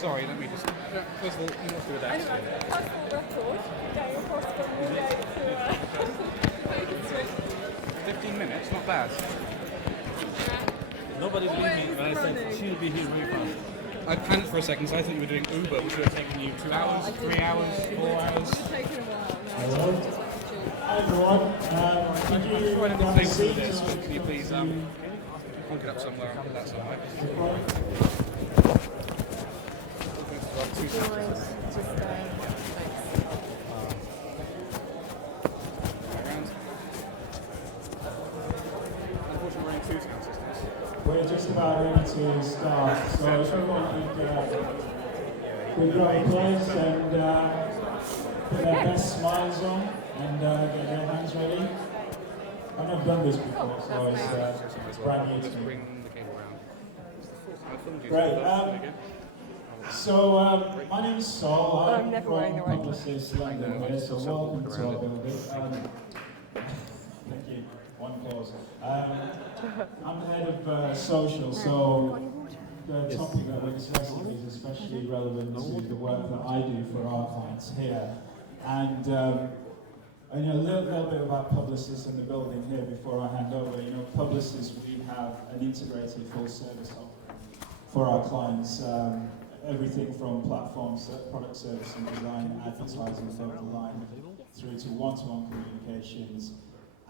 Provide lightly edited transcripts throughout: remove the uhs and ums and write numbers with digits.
Sorry, let me just... First of all, you must do a dance. Personal record, getting across from Deloitte to 15 minutes, not bad. Nobody believed me when I said she'll be here very fast. I panicked for a second, so I thought you were doing Uber, which would have taken you 2 hours, 3 hours, 4 hours. It's taken a while. Hello. Hi everyone. Could I'm you sure I didn't have a think through seat? this, but can you please plug it up somewhere? I'll put that somewhere. Two seconds. Unfortunately, we're in 2 sound systems. We're just about ready to start. So if everyone could grab a place and put their best smiles on and get their hands ready. I've never done this before, so it's brand new to Just me. bring the cable around. Great. So my name is Sol. I'm never from wearing the right Publicis London here, so welcome to our building. Thank you. One pause. I'm the head of social, so the topic that we're discussing is especially relevant to the work that I do for our clients here. And a little bit about Publicis and the building here before I hand over. Publicis, we have an integrated full service offering for our clients. Everything from platforms, product service and design, advertising above the line, through to one-to-one communications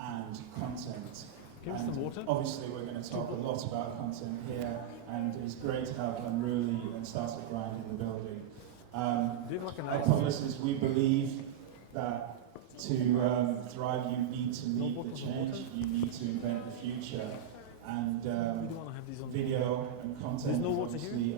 and content. Give us some water. Obviously, we're going to talk a lot about content here, and it's great to have Unruly and Startup Grind in the building. At Publicis, we believe that to thrive, you need to meet the change, you need to invent the future, and video and content is obviously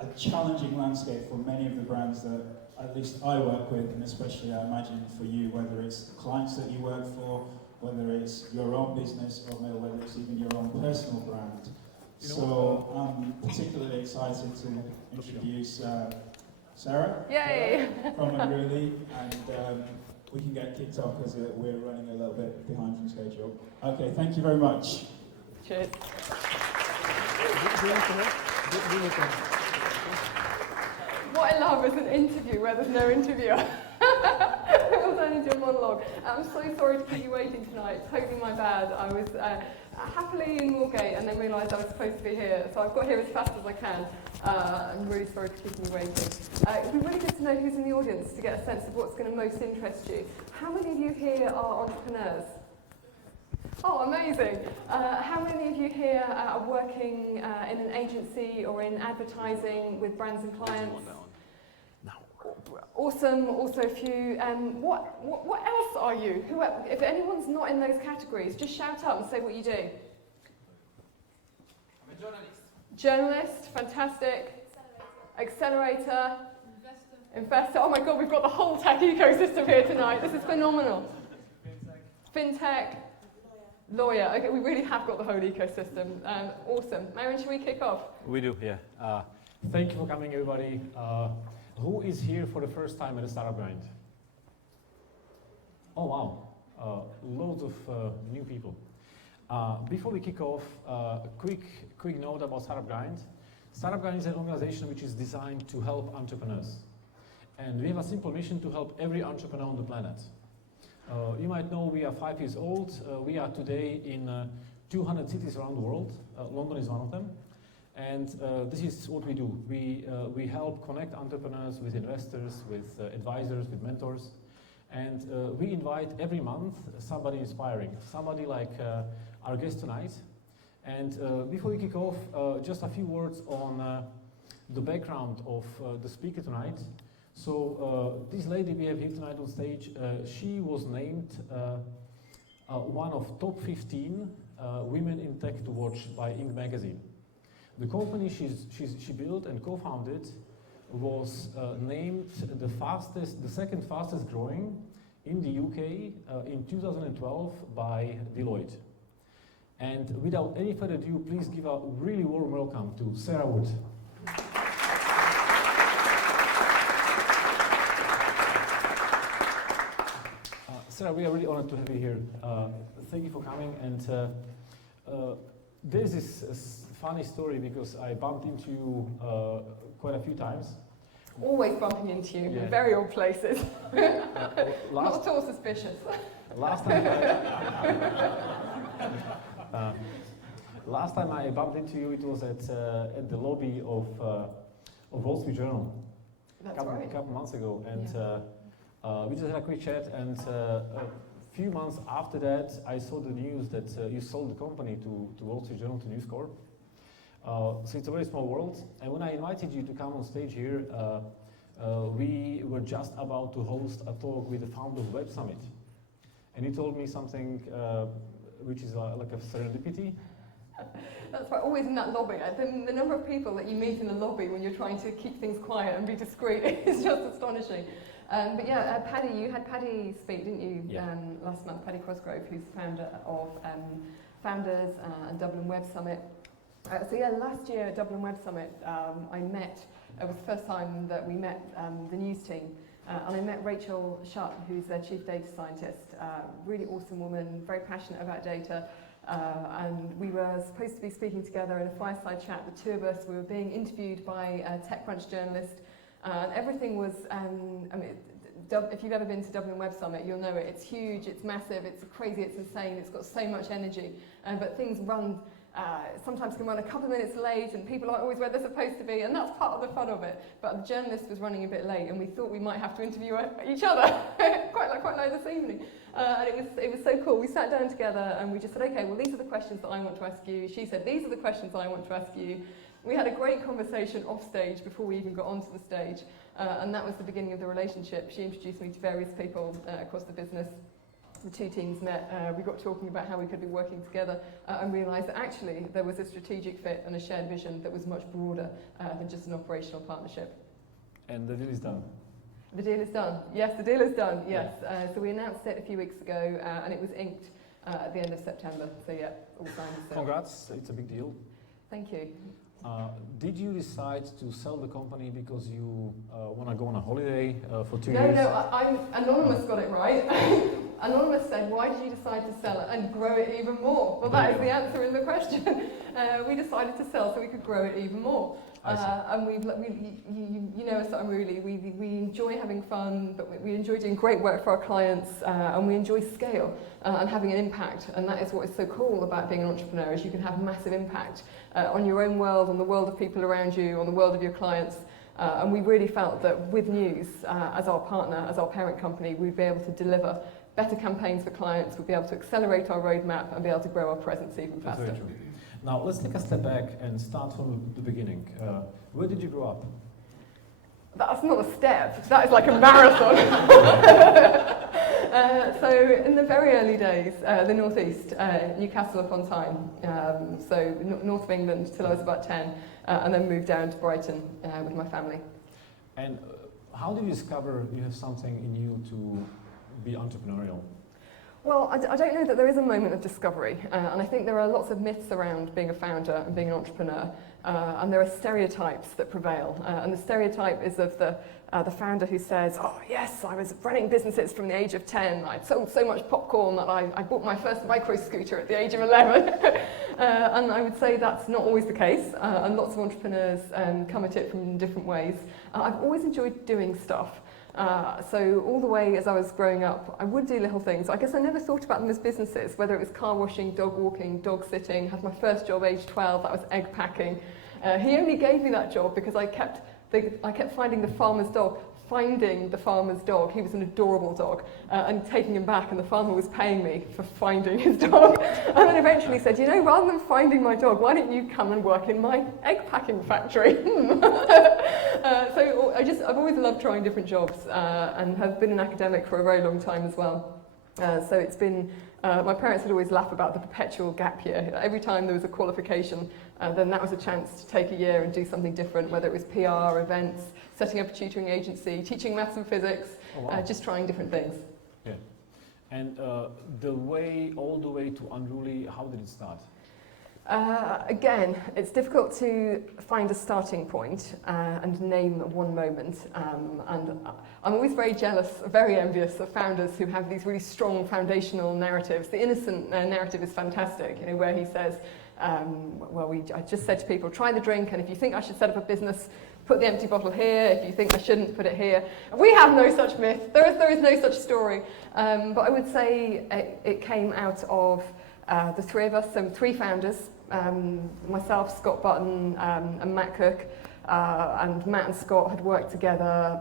a challenging landscape for many of the brands that at least I work with, and especially I imagine for you, whether it's clients that you work for, whether it's your own business, or whether it's even your own personal brand. So I'm particularly excited to introduce Sarah. Yay! From Unruly, and we can get kicked off because we're running a little bit behind from schedule. Okay, thank you very much. Cheers. What I love is an interview where there's no interviewer. It will turn into a monologue. I'm so sorry to keep you waiting tonight. Totally my bad. I was happily in Moorgate and then realised I was supposed to be here. So I've got here as fast as I can. I'm really sorry to keep you waiting. It'd be really good to know who's in the audience to get a sense of what's going to most interest you. How many of you here are entrepreneurs? Oh, amazing. How many of you here are working in an agency or in advertising with brands and clients? Awesome. Also a few. What else are you? If anyone's not in those categories, just shout up and say what you do. I'm a journalist. Journalist, fantastic. Accelerator. Investor. Oh my God, we've got the whole tech ecosystem here tonight. This is phenomenal. Fintech. Lawyer. Okay, we really have got the whole ecosystem. Awesome. Marion, should we kick off? We do, yeah. Thank you for coming, everybody. Who is here for the first time at the Startup Grind? Oh, wow. Loads of new people. Before we kick off, quick note about Startup Grind. Startup Grind is an organization which is designed to help entrepreneurs. And we have a simple mission to help every entrepreneur on the planet. You might know we are 5 years old. We are today in 200 cities around the world. London is one of them. And this is what we do. We help connect entrepreneurs with investors, with advisors, with mentors. And we invite every month somebody inspiring, somebody like our guest tonight. And before we kick off, just a few words on the background of the speaker tonight. So this lady we have here tonight on stage, she was named one of top 15 women in tech to watch by Inc. magazine. The company she built and co-founded was named the second fastest growing in the UK in 2012 by Deloitte. And without any further ado, please give a really warm welcome to Sarah Wood. Sarah, we are really honored to have you here. Thank you for coming. And there's this funny story because I bumped into you quite a few times. Always bumping into you Yeah. in very odd places. Not Last, at all suspicious. last time I bumped into you, it was at the lobby of Wall Street Journal. That's couple, right. couple months ago, and we just had a quick chat, and a few months after that I saw the news that you sold the company to Wall Street Journal, to News Corp. So it's a very small world, and when I invited you to come on stage here, we were just about to host a talk with the founder of Web Summit, and you told me something which is like a serendipity. That's right, always in that lobby. The number of people that you meet in the lobby when you're trying to keep things quiet and be discreet is just astonishing. But yeah, Paddy, you had Paddy speak, didn't you, Yeah. last month, Paddy Cosgrove, who's founder of Founders and Dublin Web Summit. So yeah, last year at Dublin Web Summit, I met, it was the first time that we met the news team, and I met Rachel Shutt, who's their chief data scientist, really awesome woman, very passionate about data. And we were supposed to be speaking together in a fireside chat, the two of us. We were being interviewed by a TechCrunch journalist, and everything was, I mean, if you've ever been to Dublin Web Summit, you'll know it. It's huge, it's massive, it's crazy, it's insane, it's got so much energy, but things run, sometimes can run a couple of minutes late, and people aren't always where they're supposed to be, and that's part of the fun of it. But the journalist was running a bit late, and we thought we might have to interview each other quite late this evening. And it was so cool. We sat down together and we just said, okay, well, these are the questions that I want to ask you. She said, these are the questions I want to ask you. We had a great conversation off stage before we even got onto the stage, and that was the beginning of the relationship. She introduced me to various people across the business. The two teams met, we got talking about how we could be working together, and realised that actually there was a strategic fit and a shared vision that was much broader than just an operational partnership. And the deal is done. The deal is done. Yes, the deal is done. Yes. So we announced it a few weeks ago, and it was inked at the end of September. So yeah, all signed. Congrats, it's a big deal. Thank you. Did you decide to sell the company because you want to go on a holiday for 2 No, years? no, I'm Anonymous got it right. Anonymous said, why did you decide to sell it and grow it even more? Well, that is the answer in the question. We decided to sell so we could grow it even more. And you know us at Unruly, we enjoy having fun, but we enjoy doing great work for our clients, and we enjoy scale and having an impact. And that is what is so cool about being an entrepreneur, is you can have massive impact on your own world, on the world of people around you, on the world of your clients. And we really felt that with News, as our partner, as our parent company, we'd be able to deliver better campaigns for clients, we'd be able to accelerate our roadmap and be able to grow our presence even That's faster. very true. Now, let's take a step back and start from the beginning. Where did you grow up? That's not a step, that is like a marathon. So in the very early days, the northeast, Newcastle upon Tyne, so north of England till I was about 10, and then moved down to Brighton with my family. And how did you discover you have something in you to be entrepreneurial? Well, I don't know that there is a moment of discovery, and I think there are lots of myths around being a founder and being an entrepreneur, and there are stereotypes that prevail, and the stereotype is of the founder who says, oh yes, I was running businesses from the age of 10, I'd sold so much popcorn that I bought my first micro scooter at the age of 11, and I would say that's not always the case, and lots of entrepreneurs come at it from different ways. I've always enjoyed doing stuff. So all the way as I was growing up, I would do little things. I guess I never thought about them as businesses, whether it was car washing, dog walking, dog sitting. Had my first job age 12, that was egg packing. He only gave me that job because I kept finding the farmer's dog. He was an adorable dog, and taking him back, and the farmer was paying me for finding his dog. And then eventually said, you know, rather than finding my dog, why don't you come and work in my egg packing factory? So I've always loved trying different jobs, and have been an academic for a very long time as well. So it's been, my parents would always laugh about the perpetual gap year. Every time there was a qualification, then that was a chance to take a year and do something different, whether it was PR, events, setting up a tutoring agency, teaching maths and physics, just trying different things. Yeah. And all the way to Unruly, how did it start? Again, it's difficult to find a starting point and name one moment. And I'm always very jealous, very envious of founders who have these really strong foundational narratives. The Innocent narrative is fantastic, you know, where he says, I just said to people, try the drink, and if you think I should set up a business, put the empty bottle here. If you think I shouldn't, put it here. We have no such myth. There is no such story. But I would say it came out of the three of us, so 3 founders, myself, Scott Button, and Matt Cook. And Matt and Scott had worked together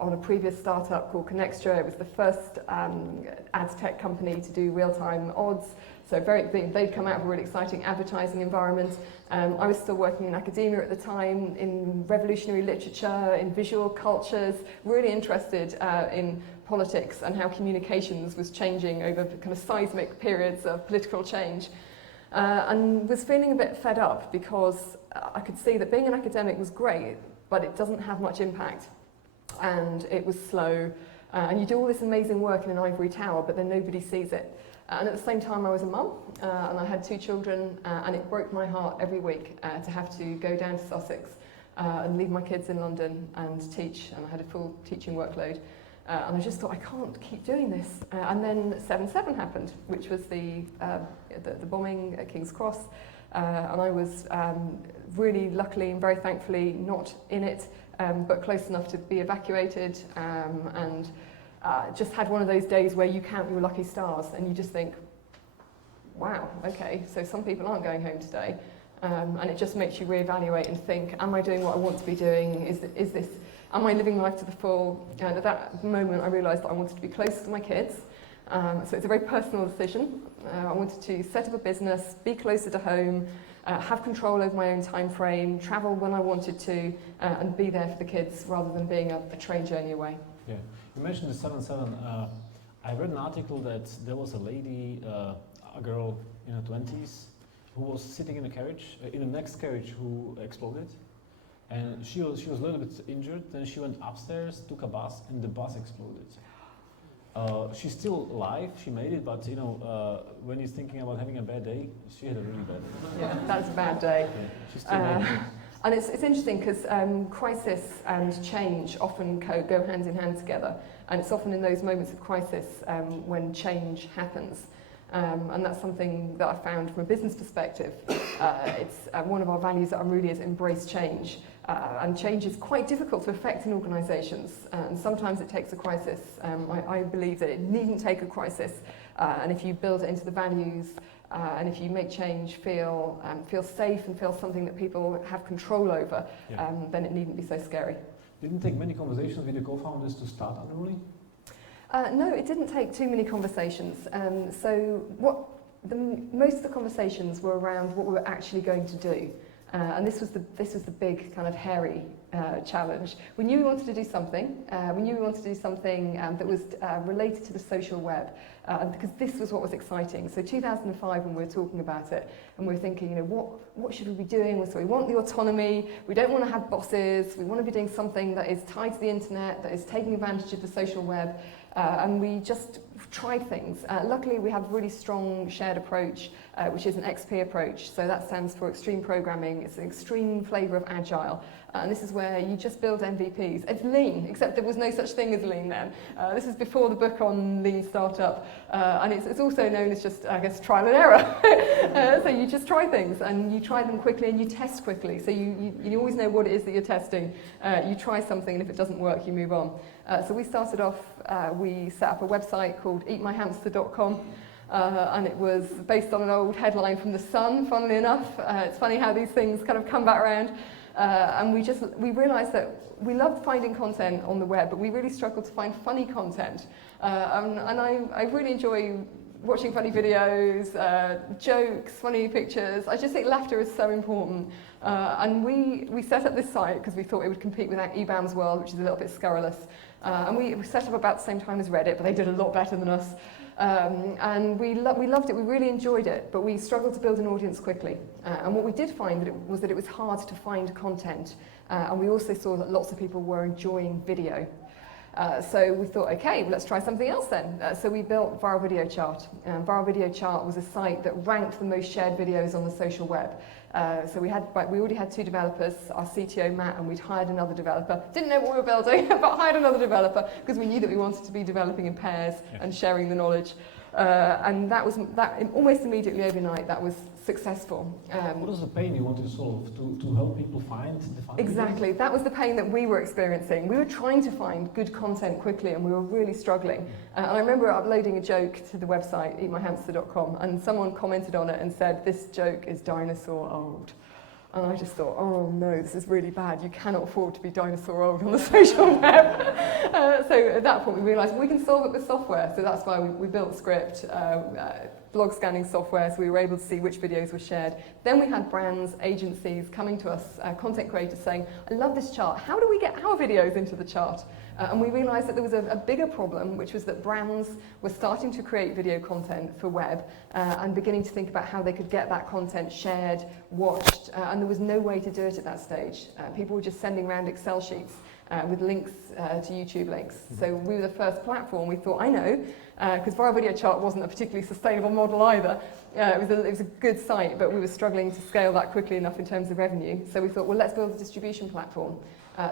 on a previous startup called Connextra. It was the first ad tech company to do real-time odds. So they'd come out of a really exciting advertising environment. I was still working in academia at the time, in revolutionary literature, in visual cultures, really interested in politics and how communications was changing over kind of seismic periods of political change. And was feeling a bit fed up because I could see that being an academic was great, but it doesn't have much impact. And it was slow. And you do all this amazing work in an ivory tower, but then nobody sees it. And at the same time, I was a mum, and I had 2 children, and it broke my heart every week to have to go down to Sussex and leave my kids in London and teach, and I had a full teaching workload. And I just thought, I can't keep doing this. And then 7/7 happened, which was the bombing at King's Cross, and I was really luckily and very thankfully not in it, but close enough to be evacuated, and just had one of those days where you count your lucky stars and you just think, wow, okay, so some people aren't going home today. And it just makes you reevaluate and think, am I doing what I want to be doing? Am I living life to the full? And at that moment I realised that I wanted to be close to my kids. So it's a very personal decision. I wanted to set up a business, be closer to home, have control over my own time frame, travel when I wanted to, and be there for the kids rather than being a train journey away. Yeah. You mentioned the 7/7. I read an article that there was a lady, a girl in her 20s, who was sitting in a carriage, in the next carriage, who exploded, and she was a little bit injured. Then she went upstairs, took a bus, and the bus exploded. She's still alive. She made it, but when you're thinking about having a bad day, she had a really bad day. Yeah, that's a bad day. Yeah, she's still alive. And it's interesting because crisis and change often go hand in hand together, and it's often in those moments of crisis when change happens. And that's something that I found from a business perspective. It's one of our values at Unruly is embrace change. And change is quite difficult to affect in organisations, and sometimes it takes a crisis. I believe that it needn't take a crisis, and if you build it into the values, and if you make change feel safe and feel something that people have control over, then it needn't be so scary. Didn't take many conversations with the co-founders to start Unruly? No, it didn't take too many conversations. Most of the conversations were around what we were actually going to do. And this was the big kind of hairy challenge. We knew we wanted to do something. That was related to the social web, because this was what was exciting. So 2005, when we were talking about it, and we were thinking, what should we be doing? So we want the autonomy. We don't want to have bosses. We want to be doing something that is tied to the internet, that is taking advantage of the social web. And we just tried things. Luckily, we have a really strong shared approach, which is an XP approach. So that stands for extreme programming. It's an extreme flavour of agile. And this is where you just build MVPs. It's lean, except there was no such thing as lean then. This is before the book on lean startup. And it's also known as just, I guess, trial and error. So you just try things, and you try them quickly, and you test quickly. So you always know what it is that you're testing. You try something, and if it doesn't work, you move on. So we started off, we set up a website called eatmyhamster.com. And it was based on an old headline from The Sun, funnily enough. It's funny how these things kind of come back around. And we realised that we loved finding content on the web, but we really struggled to find funny content. And I really enjoy watching funny videos, jokes, funny pictures. I just think laughter is so important. And we set up this site because we thought it would compete with eBAM's World, which is a little bit scurrilous. And we set up about the same time as Reddit, but they did a lot better than us. And we loved it, we really enjoyed it, but we struggled to build an audience quickly. And what we did find was that it was hard to find content. And we also saw that lots of people were enjoying video. So we thought, okay, well, let's try something else then. So we built Viral Video Chart. Viral Video Chart was a site that ranked the most shared videos on the social web. So we already had 2 developers, our CTO Matt, and we'd hired another developer. Didn't know what we were building, but hired another developer because we knew that we wanted to be developing in pairs and sharing the knowledge. And that almost immediately overnight, that was successful. What was the pain you wanted to solve? To help people find the fun? Exactly, that was the pain that we were experiencing. We were trying to find good content quickly and we were really struggling. And I remember uploading a joke to the website, eatmyhamster.com, and someone commented on it and said, "This joke is dinosaur old." And I just thought, oh no, this is really bad. You cannot afford to be dinosaur old on the social web. So at that point we realised we can solve it with software. So that's why we built Script, blog scanning software, so we were able to see which videos were shared. Then we had brands, agencies coming to us, content creators saying, "I love this chart. How do we get our videos into the chart?" And we realised that there was a bigger problem, which was that brands were starting to create video content for web and beginning to think about how they could get that content shared, watched, and there was no way to do it at that stage. People were just sending around Excel sheets with links to YouTube links. So we were the first platform. We thought, I know, because Viral Video Chart wasn't a particularly sustainable model either. It was a good site, but we were struggling to scale that quickly enough in terms of revenue. So we thought, well, let's build a distribution platform.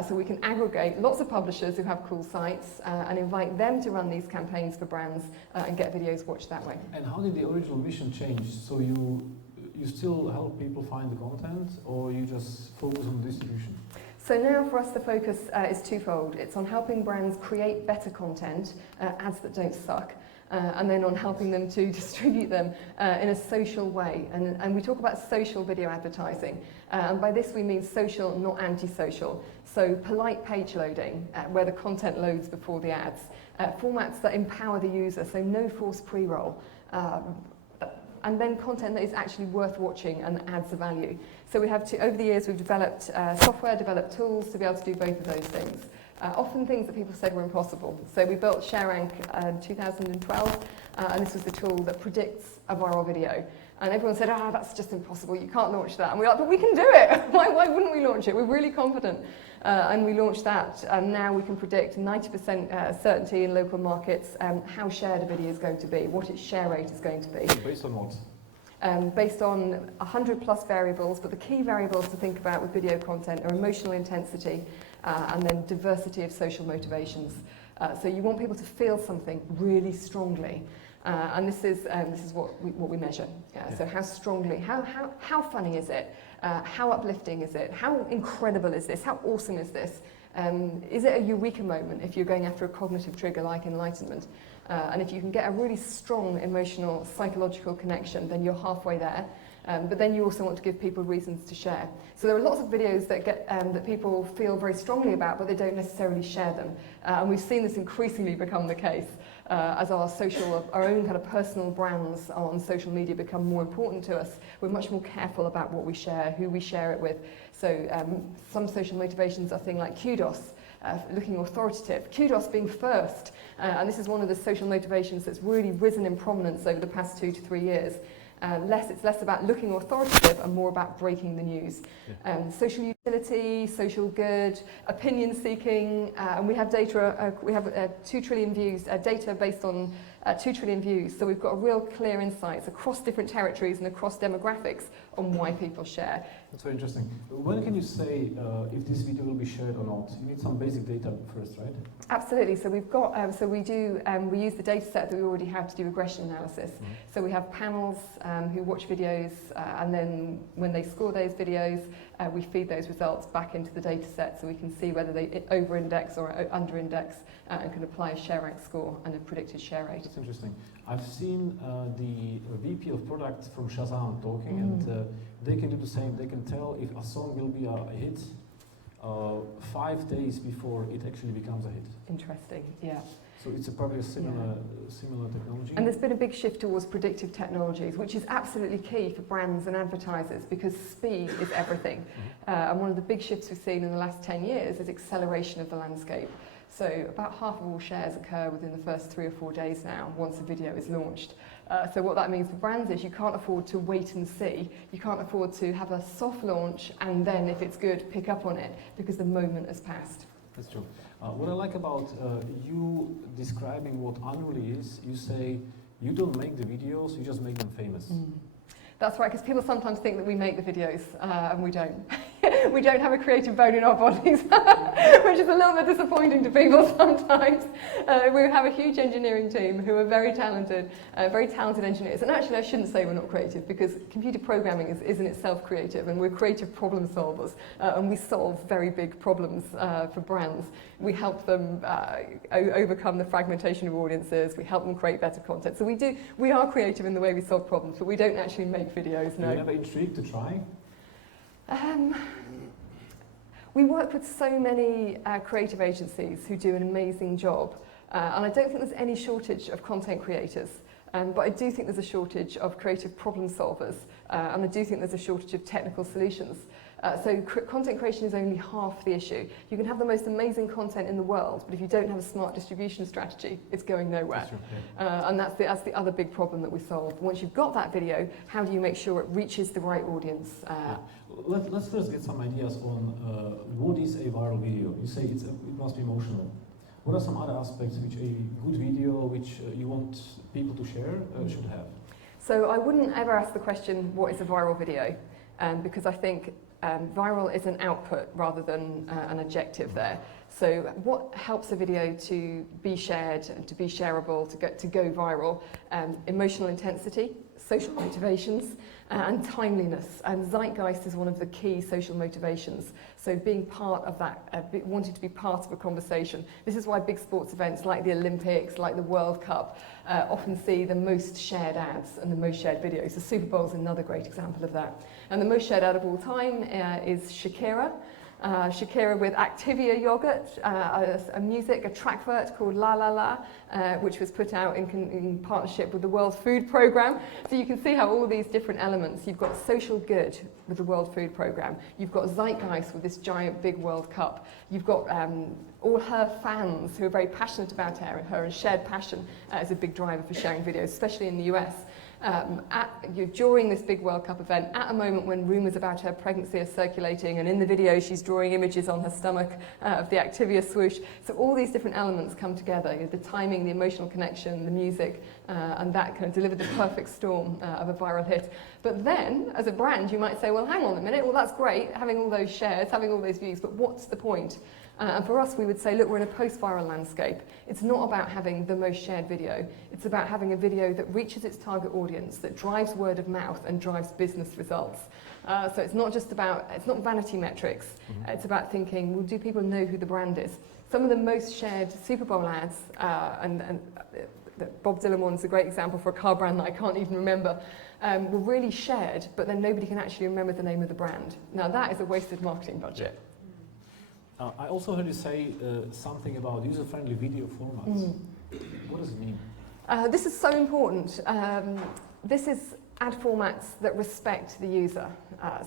So we can aggregate lots of publishers who have cool sites and invite them to run these campaigns for brands and get videos watched that way. And how did the original mission change? So you still help people find the content, or you just focus on distribution? So now for us the focus is twofold. It's on helping brands create better content, ads that don't suck, and then on helping them to distribute them in a social way. And we talk about social video advertising. And by this we mean social, not anti-social. So polite page loading, where the content loads before the ads. Formats that empower the user, so no forced pre-roll. And then content that is actually worth watching and adds a value. So we have over the years we've developed software, developed tools to be able to do both of those things. Often things that people said were impossible. So we built ShareRank in 2012, and this was the tool that predicts a viral video. And everyone said, that's just impossible, you can't launch that. And we're like, but we can do it! Why wouldn't we launch it? We're really confident. And we launched that, and now we can predict 90% certainty in local markets how shared a video is going to be, what its share rate is going to be. Based on what? Based on 100 plus variables, but the key variables to think about with video content are emotional intensity and then diversity of social motivations. So you want people to feel something really strongly. And this is what we measure. So how strongly, how funny is it? How uplifting is it? How incredible is this? How awesome is this? Is it a eureka moment if you're going after a cognitive trigger like enlightenment? And if you can get a really strong emotional, psychological connection, then you're halfway there. But then you also want to give people reasons to share. So there are lots of videos that that people feel very strongly about, but they don't necessarily share them. And we've seen this increasingly become the case as our own kind of personal brands on social media become more important to us. We're much more careful about what we share, who we share it with. So some social motivations are things like kudos. Looking authoritative, kudos being first, and this is one of the social motivations that's really risen in prominence over the past 2 to 3 years. It's less about looking authoritative and more about breaking the news. Social utility, social good, opinion seeking, and we have data. We have 2 trillion views, data based on 2 trillion views. So we've got a real clear insights across different territories and across demographics on why people share. That's very interesting. When can you say if this video will be shared or not? You need some basic data first, right? Absolutely. So we've got, we use the data set that we already have to do regression analysis. Mm-hmm. So we have panels who watch videos, and then when they score those videos, we feed those results back into the data set so we can see whether they over-index or under-index and can apply a share rank score and a predicted share rate. That's interesting. I've seen the VP of product from Shazam talking, and they can do the same. They can tell if a song will be a hit 5 days before it actually becomes a hit. Interesting, yeah. So it's probably a similar technology. And there's been a big shift towards predictive technologies, which is absolutely key for brands and advertisers because speed is everything. And one of the big shifts we've seen in the last 10 years is acceleration of the landscape. So about half of all shares occur within the first 3 or 4 days now, once a video is launched. So what that means for brands is you can't afford to wait and see. You can't afford to have a soft launch and then, if it's good, pick up on it because the moment has passed. That's true. What I like about you describing what Unruly is, you say you don't make the videos, you just make them famous. That's right, because people sometimes think that we make the videos, and we don't. we don't have a creative bone in our bodies, which is a little bit disappointing to people sometimes. We have a huge engineering team who are very talented engineers. And actually, I shouldn't say we're not creative, because computer programming is in itself creative, and we're creative problem solvers, and we solve very big problems for brands. We help them overcome the fragmentation of audiences. We help them create better content. So we are creative in the way we solve problems, but we don't actually make videos. No. Are you ever intrigued to try? We work with so many creative agencies who do an amazing job, and I don't think there's any shortage of content creators, but I do think there's a shortage of creative problem solvers, and I do think there's a shortage of technical solutions. So content creation is only half the issue. You can have the most amazing content in the world, but if you don't have a smart distribution strategy, it's going nowhere. And that's the other big problem that we solve. Once you've got that video, how do you make sure it reaches the right audience? Let's first get some ideas on what is a viral video. You say it must be emotional. What are some other aspects which a good video, which you want people to share, should have? So I wouldn't ever ask the question, what is a viral video? Because I think viral is an output rather than an adjective there. So what helps a video to be shared and to be shareable, to go viral? Emotional intensity, social motivations, and timeliness. And zeitgeist is one of the key social motivations. So being part of that, wanting to be part of a conversation. This is why big sports events like the Olympics, like the World Cup, often see the most shared ads and the most shared videos. The Super Bowl is another great example of that. And the most shared ad of all time is Shakira. Shakira with Activia yogurt, a track vert called La La La, which was put out in partnership with the World Food Programme. So you can see how all these different elements, you've got social good with the World Food Programme, you've got zeitgeist with this giant big World Cup, you've got all her fans who are very passionate about her, and shared passion is a big driver for sharing videos, especially in the US. During this big World Cup event, at a moment when rumours about her pregnancy are circulating, and in the video she's drawing images on her stomach of the Activia swoosh. So all these different elements come together, the timing, the emotional connection, the music, and that kind of delivered the perfect storm of a viral hit. But then, as a brand, you might say, well, hang on a minute, well, that's great, having all those shares, having all those views, but what's the point? And for us, we would say, look, we're in a post-viral landscape. It's not about having the most shared video. It's about having a video that reaches its target audience, that drives word of mouth and drives business results. So it's not just about, it's not vanity metrics. It's about thinking, well, do people know who the brand is? Some of the most shared Super Bowl ads, and the Bob Dylan one's a great example for a car brand that I can't even remember, were really shared, but then nobody can actually remember the name of the brand. Now that is a wasted marketing budget. I also heard you say something about user-friendly video formats. What does it mean? This is so important. This is ad formats that respect the user.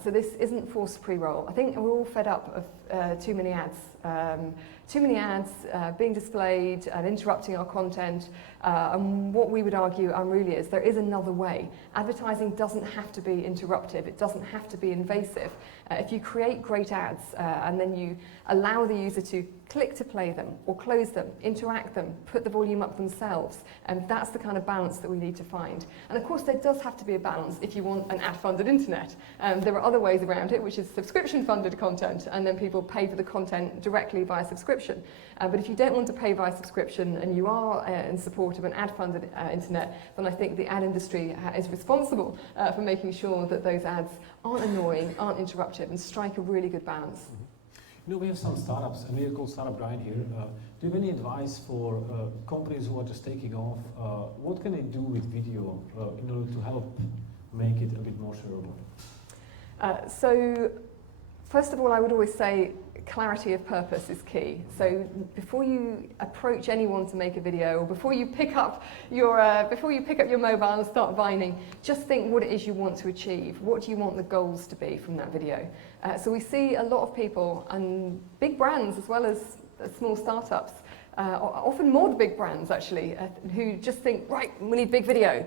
So this isn't forced pre-roll. I think we're all fed up of too many ads. Being displayed and interrupting our content. And what we would argue Unruly is there is another way. Advertising doesn't have to be interruptive. It doesn't have to be invasive. If you create great ads and then you allow the user to click to play them or close them, interact them, put the volume up themselves, and that's the kind of balance that we need to find. And of course there does have to be a balance if you want an ad-funded internet. There are other ways around it, which is subscription-funded content, and then people pay for the content directly via subscription. But if you don't want to pay via subscription and you are in support of an ad-funded internet, then I think the ad industry is responsible for making sure that those ads aren't annoying, aren't interruptive, and strike a really good balance. You know, we have some startups, and we are called Startup Grind here. Do you have any advice for companies who are just taking off? What can they do with video in order to help make it a bit more shareable? So, first of all, I would always say clarity of purpose is key. So before you approach anyone to make a video, or before you pick up your mobile and start vining, just think what it is you want to achieve. What do you want the goals to be from that video? So we see a lot of people, and big brands as well as small startups, often more big brands actually, who just think, right, we need big video.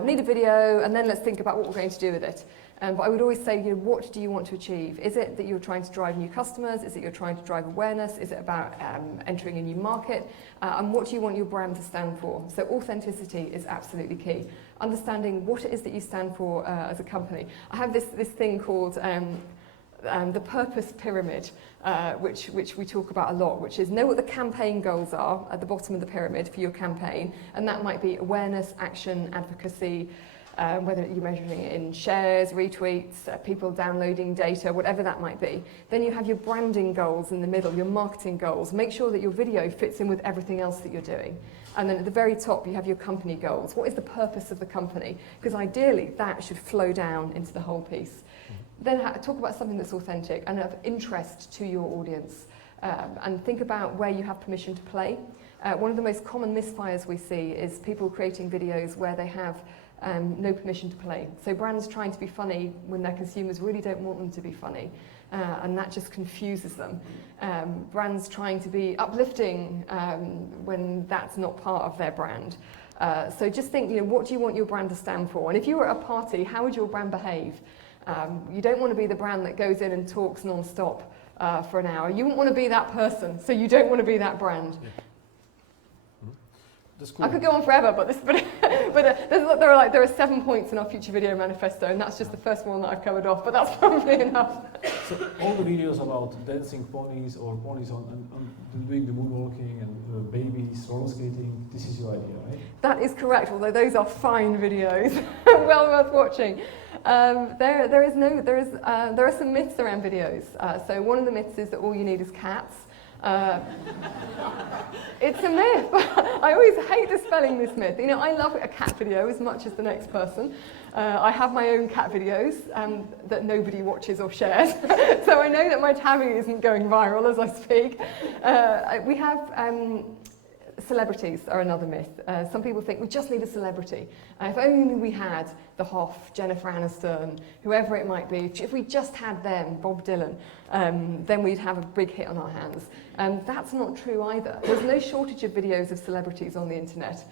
We need a video, and then let's think about what we're going to do with it. But I would always say, you know, what do you want to achieve? Is it that you're trying to drive new customers? Is it you're trying to drive awareness? Is it about entering a new market? And what do you want your brand to stand for? So authenticity is absolutely key. Understanding what it is that you stand for as a company. I have this thing called the purpose pyramid, which we talk about a lot, which is know what the campaign goals are at the bottom of the pyramid for your campaign, and that might be awareness, action, advocacy, whether you're measuring it in shares, retweets, people downloading data, whatever that might be. Then you have your branding goals in the middle, your marketing goals. Make sure that your video fits in with everything else that you're doing. And then at the very top, you have your company goals. What is the purpose of the company? Because ideally, that should flow down into the whole piece. Then talk about something that's authentic and of interest to your audience. And think about where you have permission to play. One of the most common misfires we see is people creating videos where they have no permission to play. So brands trying to be funny when their consumers really don't want them to be funny. And that just confuses them. Brands trying to be uplifting when that's not part of their brand. So just think, what do you want your brand to stand for? And if you were at a party, how would your brand behave? You don't want to be the brand that goes in and talks non-stop for an hour. You wouldn't want to be that person, so you don't want to be that brand. Yeah. That's cool. I could go on forever, but there are 7 points in our future video manifesto, and that's just the first one that I've covered off, but that's probably enough. So all the videos about dancing ponies or ponies on doing the moonwalking and babies, roller skating, this is your idea, right? That is correct, although those are fine videos, well worth watching. There are some myths around videos. So one of the myths is that all you need is cats. It's a myth. I always hate dispelling this myth. I love a cat video as much as the next person. I have my own cat videos that nobody watches or shares. So I know that my tabby isn't going viral as I speak. We have celebrities are another myth. Some people think we just need a celebrity. If only we had the Hoff, Jennifer Aniston, whoever it might be, if we just had them, Bob Dylan, then we'd have a big hit on our hands. That's not true either. There's no shortage of videos of celebrities on the internet.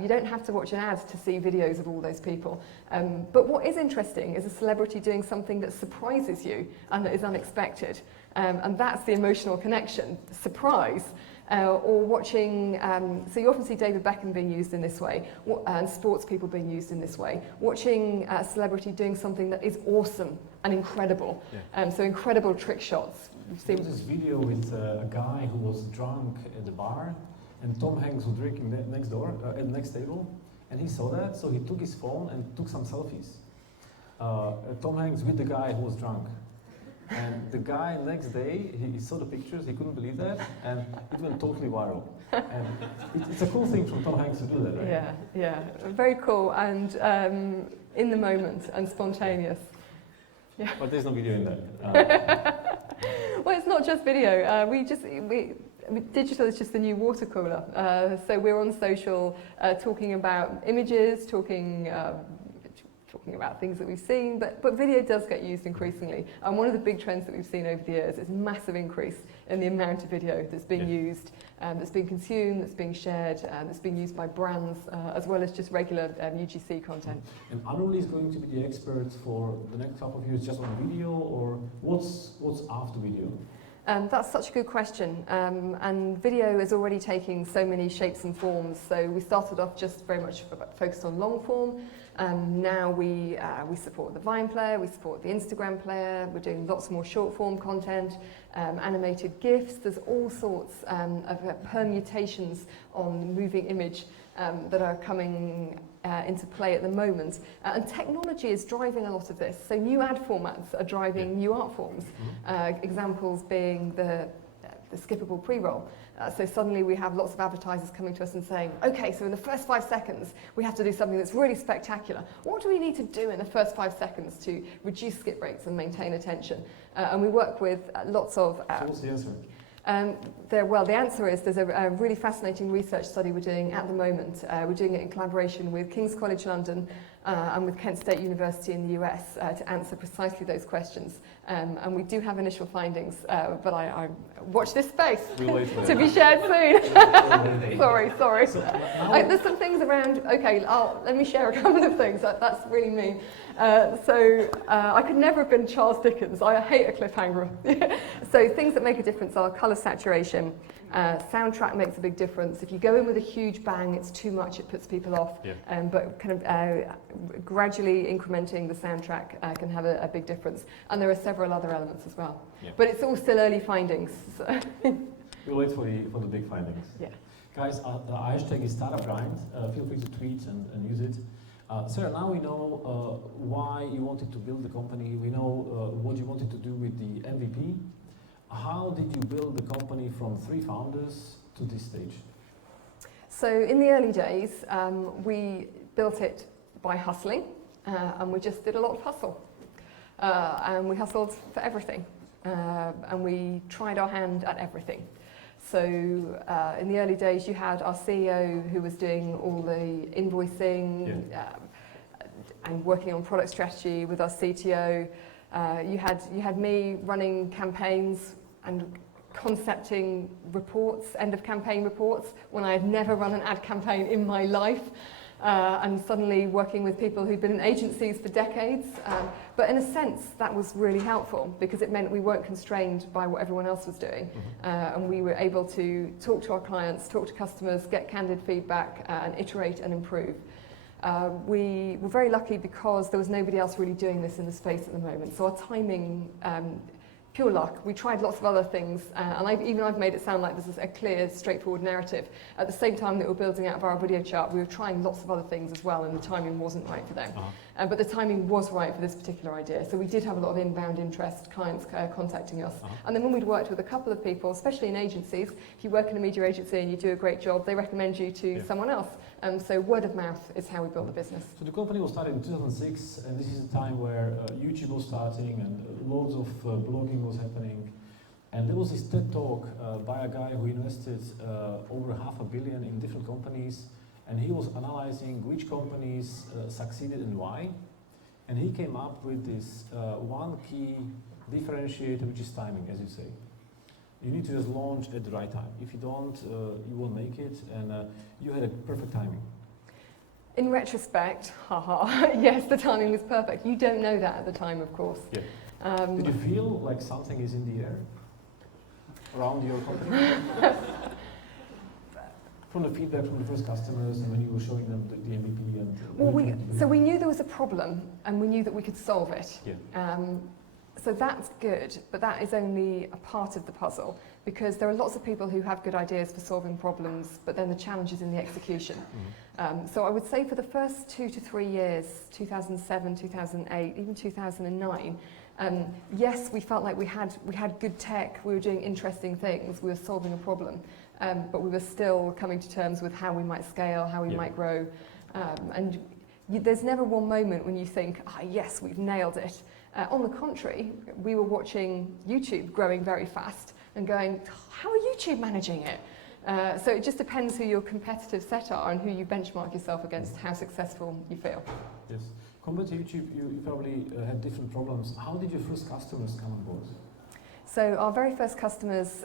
You don't have to watch an ad to see videos of all those people. But what is interesting is a celebrity doing something that surprises you and that is unexpected. And that's the emotional connection, surprise. Or watching, so you often see David Beckham being used in this way, and sports people being used in this way. Watching a celebrity doing something that is awesome and incredible. Yeah. So incredible trick shots. There was this video with a guy who was drunk at the bar, and Tom Hanks was drinking next door, at the next table, and he saw that, so he took his phone and took some selfies. Tom Hanks with the guy who was drunk. And the guy next day, he saw the pictures, he couldn't believe that, and it went totally viral. And it's a cool thing from Tom Hanks to do that, right? Yeah, very cool and in the moment and spontaneous. Yeah. But there's no video in that. Well, it's not just video. Digital is just the new water cooler. So we're on social talking about images, talking about things that we've seen, but video does get used increasingly. And one of the big trends that we've seen over the years is a massive increase in the amount of video that's being used, that's being consumed, that's being shared, that's being used by brands, as well as just regular UGC content. And Unruly is going to be the expert for the next couple of years just on video, or what's after video? That's such a good question, and video is already taking so many shapes and forms. So we started off just very much focused on long form. Now we support the Vine player, we support the Instagram player, we're doing lots more short form content, animated GIFs. There's all sorts of permutations on moving image that are coming into play at the moment. And technology is driving a lot of this. So new ad formats are driving new art forms. Examples being the skippable pre-roll. So suddenly we have lots of advertisers coming to us and saying, okay, so in the first 5 seconds, we have to do something that's really spectacular. What do we need to do in the first 5 seconds to reduce skip rates and maintain attention? And we work with lots of... So what's the answer? The answer is there's a really fascinating research study we're doing at the moment. We're doing it in collaboration with King's College London and with Kent State University in the US to answer precisely those questions. And we do have initial findings, but I watch this space to be shared soon. sorry. So There's some things around, okay, let me share a couple of things. That's really me. I could never have been Charles Dickens. I hate a cliffhanger. So things that make a difference are colour saturation. Soundtrack makes a big difference. If you go in with a huge bang, it's too much, it puts people off. Yeah. But kind of gradually incrementing the soundtrack can have a big difference. And there are several other elements as well. Yeah. But it's all still early findings. So. We'll wait for the big findings. Yeah. Guys, the hashtag is StartupGrind. Feel free to tweet and use it. Sarah, now we know why you wanted to build the company. We know what you wanted to do with the MVP. How did you build the company from 3 founders to this stage? So in the early days, we built it by hustling, and we just did a lot of hustle. And we hustled for everything, and we tried our hand at everything. So in the early days, you had our CEO who was doing all the invoicing and working on product strategy with our CTO. You had me running campaigns and concepting reports, end of campaign reports, when I had never run an ad campaign in my life. And suddenly working with people who'd been in agencies for decades. But in a sense, that was really helpful because it meant we weren't constrained by what everyone else was doing. And we were able to talk to our clients, talk to customers, get candid feedback, and iterate and improve. We were very lucky because there was nobody else really doing this in the space at the moment. So our timing, pure luck. We tried lots of other things, and I've made it sound like this is a clear, straightforward narrative. At the same time that we were building out of our video chart, we were trying lots of other things as well, and the timing wasn't right for them. But the timing was right for this particular idea. So we did have a lot of inbound interest, clients contacting us. And then when we'd worked with a couple of people, especially in agencies, if you work in a media agency and you do a great job, they recommend you to someone else. So word of mouth is how we built the business. So the company was started in 2006, and this is a time where YouTube was starting and loads of blogging was happening. And there was this TED talk by a guy who invested over $500 million in different companies, and he was analyzing which companies succeeded and why. And he came up with this one key differentiator, which is timing, as you say. You need to just launch at the right time. If you don't, you won't make it, and you had a perfect timing. In retrospect, yes, the timing was perfect. You don't know that at the time, of course. Yeah. Did you feel like something is in the air around your company? From the feedback from the first customers and when you were showing them the MVP and... Well, we knew there was a problem and we knew that we could solve it. Yeah. So that's good, but that is only a part of the puzzle because there are lots of people who have good ideas for solving problems, but then the challenge is in the execution. So I would say for the first 2 to 3 years, 2007, 2008, even 2009, yes, we felt like we had good tech, we were doing interesting things, we were solving a problem, but we were still coming to terms with how we might scale, how we might grow. There's never one moment when you think, yes, we've nailed it. On the contrary, we were watching YouTube growing very fast and going, how are YouTube managing it? So it just depends who your competitive set are and who you benchmark yourself against, how successful you feel. Yes. Compared to YouTube, you probably had different problems. How did your first customers come on board? So our very first customers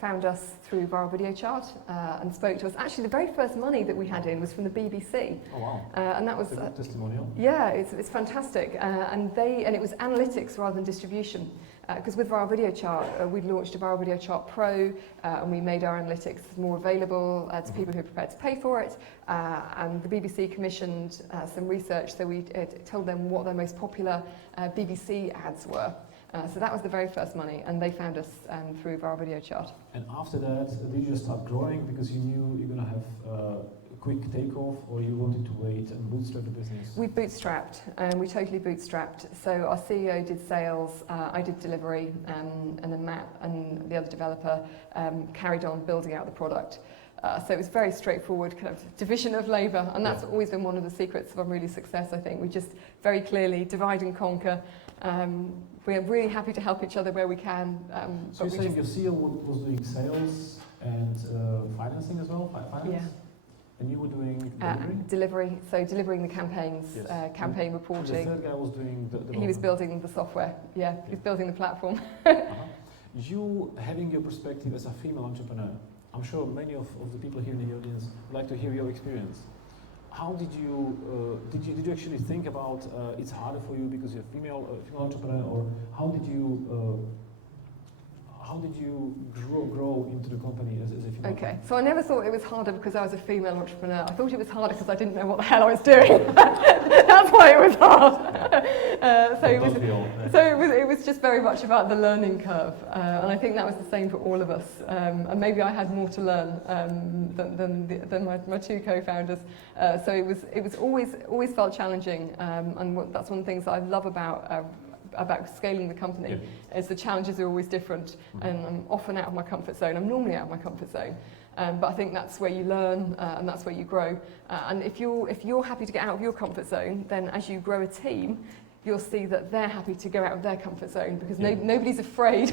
found us through our video chart and spoke to us. Actually, the very first money that we had in was from the BBC. Oh wow! And that was a good testimonial. Yeah, it's fantastic. And it was analytics rather than distribution. Because with our video chart, we launched our video chart Pro, and we made our analytics more available to people who are prepared to pay for it. And the BBC commissioned some research, so we told them what their most popular BBC ads were. So that was the very first money, and they found us through our video chart. And after that, did you just start growing because you knew you're going to have a quick takeoff, or you wanted to wait and bootstrap the business? We bootstrapped, and we totally bootstrapped. So our CEO did sales, I did delivery, and then Matt and the other developer carried on building out the product. So it was very straightforward kind of division of labour, and that's always been one of the secrets of Unruly's success, I think. We just very clearly divide and conquer. We're really happy to help each other where we can. So you're saying your CEO was doing sales and financing as well? Finance? Yeah. And you were doing delivery? Delivery, so delivering the campaigns, campaign reporting. And the third guy was doing the He was building the software, he was building the platform. You having your perspective as a female entrepreneur, I'm sure many of the people here in the audience would like to hear your experience. how did you actually think about it's harder for you because you're a female entrepreneur, or how did you grow into the company as a female? Okay, so I never thought it was harder because I was a female entrepreneur. I thought it was harder because I didn't know what the hell I was doing. That's why it was hard. It was just very much about the learning curve, and I think that was the same for all of us. And maybe I had more to learn than my two co-founders. So it was always felt challenging, and that's one of the things that I love about scaling the company, is the challenges are always different, and I'm often out of my comfort zone. I'm normally out of my comfort zone, but I think that's where you learn, and that's where you grow. And if you're happy to get out of your comfort zone, then as you grow a team, you'll see that they're happy to go out of their comfort zone, because nobody's afraid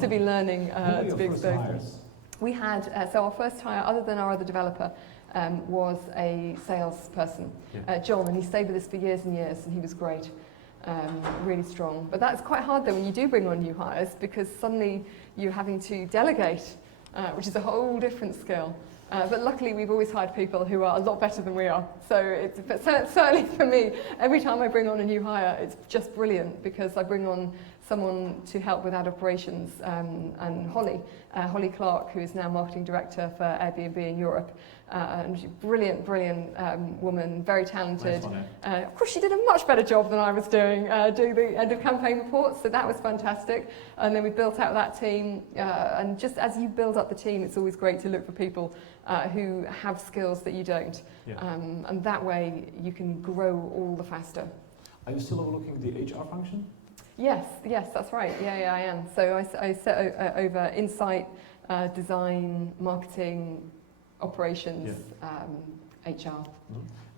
to be learning, to be exposed. We had, so our first hire, other than our other developer, was a salesperson, John, and he stayed with us for years and years, and he was great. Really strong. But that's quite hard though when you do bring on new hires, because suddenly you're having to delegate, which is a whole different skill. But luckily we've always hired people who are a lot better than we are. So certainly for me, every time I bring on a new hire, it's just brilliant, because I bring on someone to help with ad operations, and Holly Clark, who is now marketing director for Airbnb in Europe. And she's a brilliant woman, very talented. Nice. Of course, she did a much better job than I was doing the end of campaign reports, so that was fantastic. And then we built out that team, and just as you build up the team, it's always great to look for people who have skills that you don't. And that way you can grow all the faster. Are you still overlooking the HR function? Yes, that's right. Yeah, I am. So I set over insight, design, marketing, operations, HR.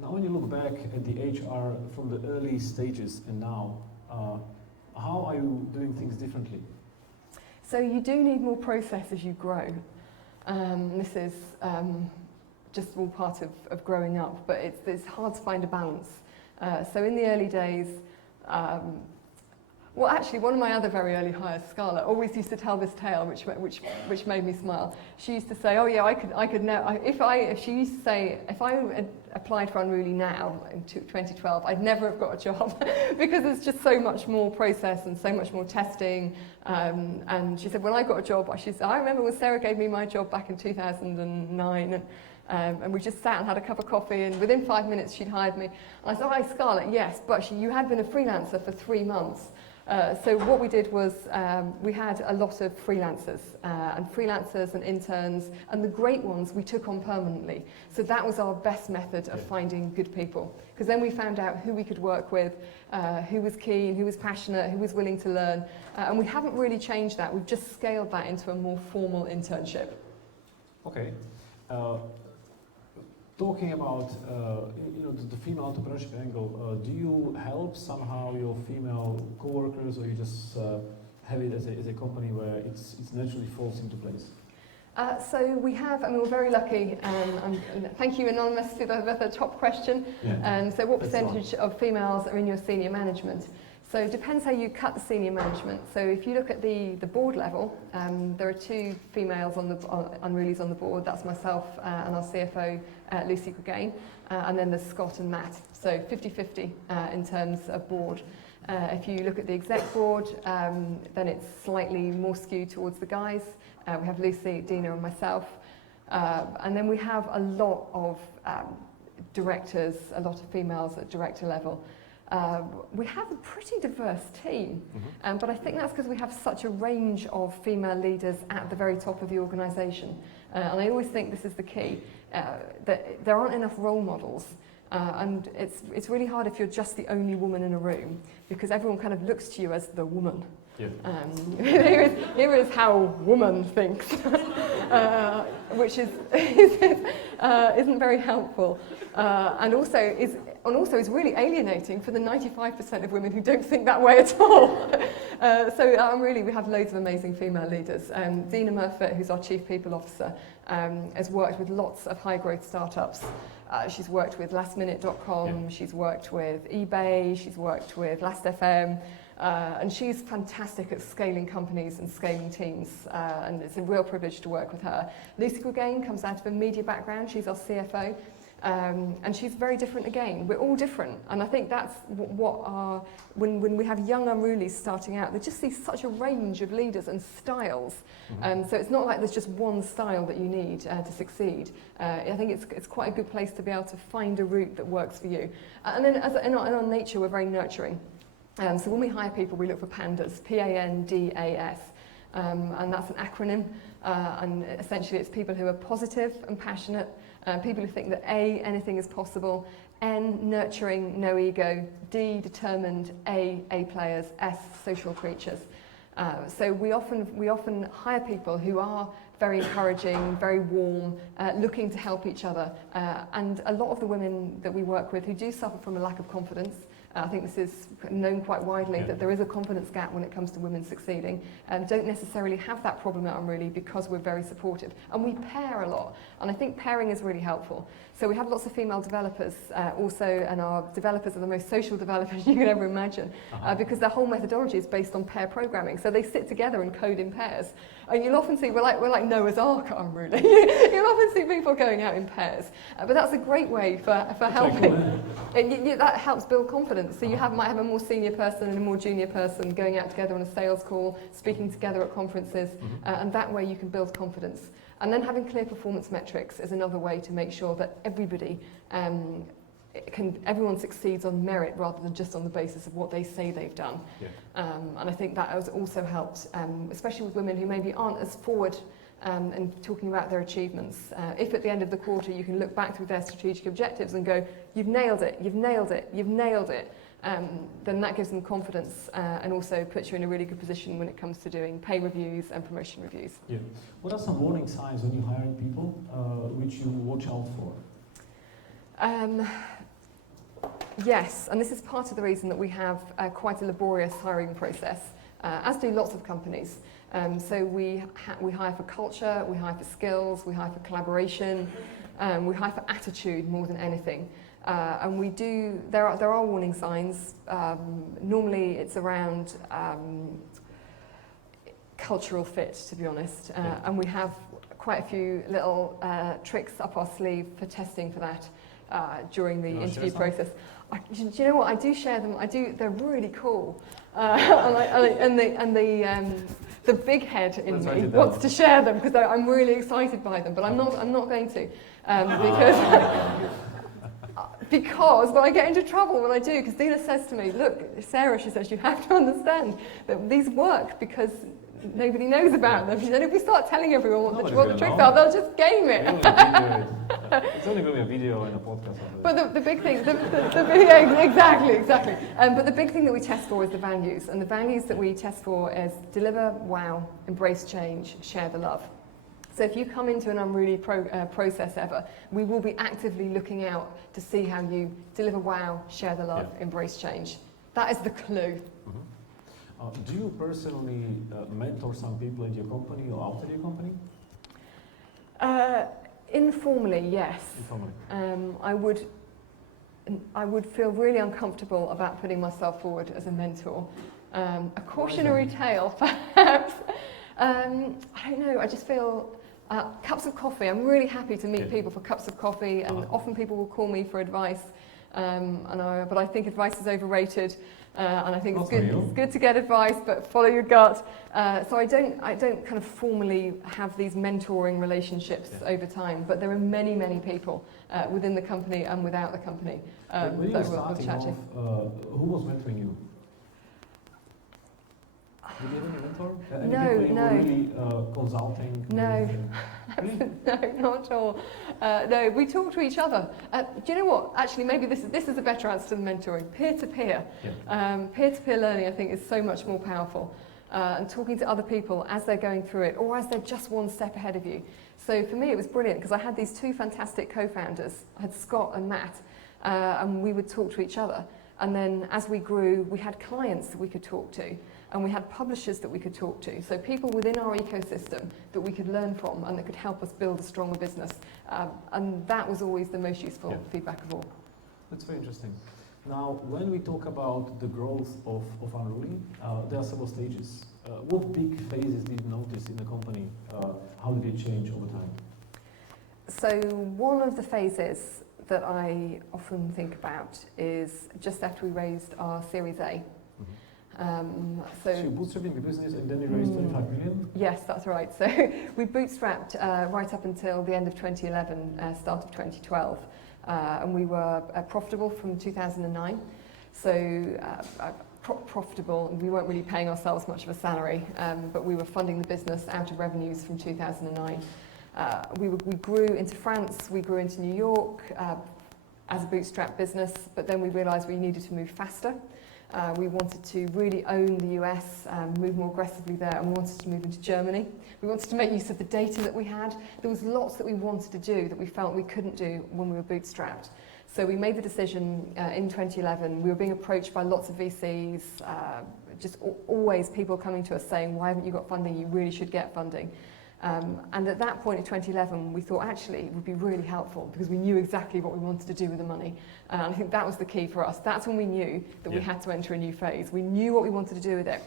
Now, when you look back at the HR from the early stages and now, how are you doing things differently? So you do need more process as you grow. This is just all part of growing up, but it's hard to find a balance. So in the early days, well, actually, one of my other very early hires, Scarlett, always used to tell this tale, which made me smile. She used to say, "Oh yeah, I could know." She used to say, if I had applied for Unruly now in 2012, I'd never have got a job because there's just so much more process and so much more testing. And she said, when I got a job, I remember when Sarah gave me my job back in 2009. And we just sat and had a cup of coffee, and within 5 minutes she'd hired me. And I said, "Hi, Scarlett, yes, but you had been a freelancer for 3 months." So what we did was we had a lot of freelancers and interns, and the great ones we took on permanently. So that was our best method of finding good people, because then we found out who we could work with, who was keen, who was passionate, who was willing to learn, and we haven't really changed that. We've just scaled that into a more formal internship. Okay. Talking about the female entrepreneurship angle, do you help somehow your female co-workers, or you just have it as a company where it naturally falls into place? So we have, we're very lucky, and thank you, Anonymous, for the top question. So what percentage of females are in your senior management? So it depends how you cut the senior management. So if you look at the board level, there are 2 females on the Unruly's on the board. That's myself and our CFO, Lucy Cogain, and then there's Scott and Matt. So 50-50 in terms of board. If you look at the exec board, then it's slightly more skewed towards the guys. We have Lucy, Dina, and myself. And then we have a lot of directors, a lot of females at director level. We have a pretty diverse team, but I think that's because we have such a range of female leaders at the very top of the organisation. And I always think this is the key, that there aren't enough role models. And it's really hard if you're just the only woman in a room, because everyone kind of looks to you as the woman. Here is how woman thinks, which isn't very helpful, and also is really alienating for the 95% of women who don't think that way at all. We have loads of amazing female leaders. Dina Murfitt, who's our Chief People Officer, has worked with lots of high growth startups. She's worked with lastminute.com, she's worked with eBay, she's worked with Last.fm. And she's fantastic at scaling companies and scaling teams, and it's a real privilege to work with her. Lucy Cogain comes out of a media background. She's our CFO. And she's very different again. We're all different, and I think that's when we have young Unrulies starting out, they just see such a range of leaders and styles. So it's not like there's just one style that you need to succeed. I think it's quite a good place to be able to find a route that works for you. And then in our nature, we're very nurturing. So when we hire people, we look for PANDAS, P-A-N-D-A-S. And that's an acronym, and essentially it's people who are positive and passionate, people who think that A, anything is possible, N, nurturing, no ego, D, determined, A players, S, social creatures. So we often hire people who are very encouraging, very warm, looking to help each other. And a lot of the women that we work with who do suffer from a lack of confidence, I think this is known quite widely, that there is a confidence gap when it comes to women succeeding, and don't necessarily have that problem at Unruly because we're very supportive. And we pair a lot, and I think pairing is really helpful. So we have lots of female developers also, and our developers are the most social developers you could ever imagine, because their whole methodology is based on pair programming. So they sit together and code in pairs. And you'll often see, we're like Noah's Ark at Unruly. You'll often see people going out in pairs. But that's a great way for helping. That helps build confidence. So you might have a more senior person and a more junior person going out together on a sales call, speaking together at conferences, and that way you can build confidence. And then having clear performance metrics is another way to make sure that everyone succeeds on merit rather than just on the basis of what they say they've done. And I think that has also helped, especially with women who maybe aren't as forward and talking about their achievements. If at the end of the quarter you can look back through their strategic objectives and go, you've nailed it, you've nailed it, you've nailed it, then that gives them confidence and also puts you in a really good position when it comes to doing pay reviews and promotion reviews. What are some warning signs when you're hiring people which you watch out for? Yes, and this is part of the reason that we have quite a laborious hiring process, as do lots of companies. So we hire for culture, we hire for skills, we hire for collaboration, we hire for attitude more than anything. And there are warning signs. Normally it's around cultural fit, to be honest, and we have quite a few little tricks up our sleeve for testing for that during the interview process. Do you know what? I do share them. They're really cool, and the big head in me wants to share them because I'm really excited by them. But I'm not going to because I get into trouble when I do. Because Dina says to me, "Look, Sarah," she says, "you have to understand that these work because nobody knows about them." She said, "If we start telling everyone what the tricks are, they'll just game it." It's only going to be a video and a podcast. But the big thing, exactly. But the big thing that we test for is the values, and the values that we test for is deliver, wow, embrace change, share the love. So if you come into an Unruly process ever, we will be actively looking out to see how you deliver, wow, share the love, embrace change. That is the clue. Do you personally mentor some people at your company or outside your company? Informally, yes. Informally. I would feel really uncomfortable about putting myself forward as a mentor. A cautionary tale, perhaps. I don't know. I just feel cups of coffee. I'm really happy to meet people for cups of coffee, and often people will call me for advice. But I think advice is overrated. And I think it's good to get advice, but follow your gut. So I don't kind of formally have these mentoring relationships over time, but there are many, many people within the company and without the company that we'll chat to. Who was mentoring you? Did you have any mentor? No. Really consulting? No. Really? No, not at all. No, we talk to each other. Do you know what? Actually, maybe this is a better answer to the mentoring. Peer-to-peer. Peer-to-peer learning, I think, is so much more powerful. And talking to other people as they're going through it, or as they're just one step ahead of you. So for me, it was brilliant, because I had these two fantastic co-founders. I had Scott and Matt, and we would talk to each other. And then as we grew, we had clients that we could talk to. And we had publishers that we could talk to, so people within our ecosystem that we could learn from and that could help us build a stronger business. And that was always the most useful feedback of all. That's very interesting. Now, when we talk about the growth of Unruly, there are several stages. What big phases did you notice in the company? How did it change over time? So one of the phases that I often think about is just after we raised our Series A. So you're bootstrapping the business and then you raised 25 million? Yes, that's right. So we bootstrapped right up until the end of 2011, start of 2012. And we were profitable from 2009. So profitable, we weren't really paying ourselves much of a salary, but we were funding the business out of revenues from 2009. We grew into France, we grew into New York as a bootstrap business, but then we realised we needed to move faster. We wanted to really own the US, move more aggressively there, and we wanted to move into Germany. We wanted to make use of the data that we had. There was lots that we wanted to do that we felt we couldn't do when we were bootstrapped. So we made the decision in 2011. We were being approached by lots of VCs, just always people coming to us saying, why haven't you got funding? You really should get funding. And at that point in 2011, we thought actually it would be really helpful because we knew exactly what we wanted to do with the money. And I think that was the key for us. That's when we knew that we had to enter a new phase. We knew what we wanted to do with it.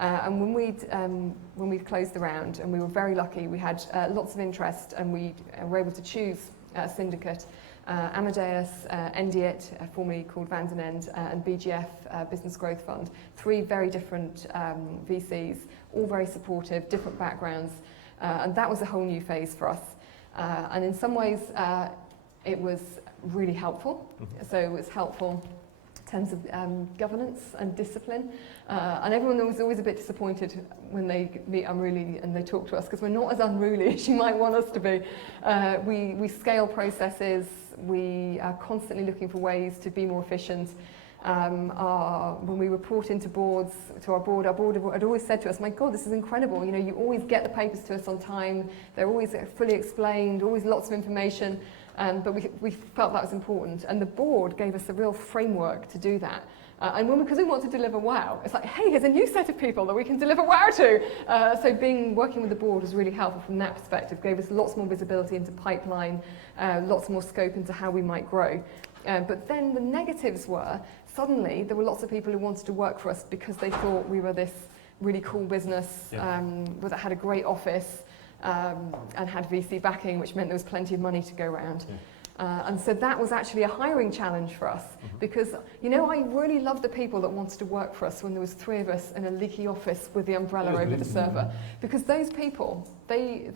And when we'd closed the round, and we were very lucky, we had lots of interest, and we were able to choose a syndicate. Amadeus, Ende, formerly called Van den Ende, and BHere, Business Growth Fund. 3 very different VCs, all very supportive, different backgrounds. And that was a whole new phase for us. And in some ways, it was really helpful. So it was helpful in terms of governance and discipline. And everyone was always a bit disappointed when they meet Unruly and they talk to us, because we're not as unruly as you might want us to be. We scale processes. We are constantly looking for ways to be more efficient. When we report into boards, to our board had always said to us, my God, this is incredible. You know, you always get the papers to us on time. They're always fully explained, always lots of information. But we felt that was important. And the board gave us a real framework to do that. Because we want to deliver wow, it's like, hey, here's a new set of people that we can deliver wow to. So working with the board was really helpful from that perspective. Gave us lots more visibility into pipeline, lots more scope into how we might grow. But then the negatives were, suddenly there were lots of people who wanted to work for us because they thought we were this really cool business that had a great office and had VC backing, which meant there was plenty of money to go around. And so that was actually a hiring challenge for us because, you know, I really loved the people that wanted to work for us when there was 3 of us in a leaky office with the umbrella over the server. Because those people, they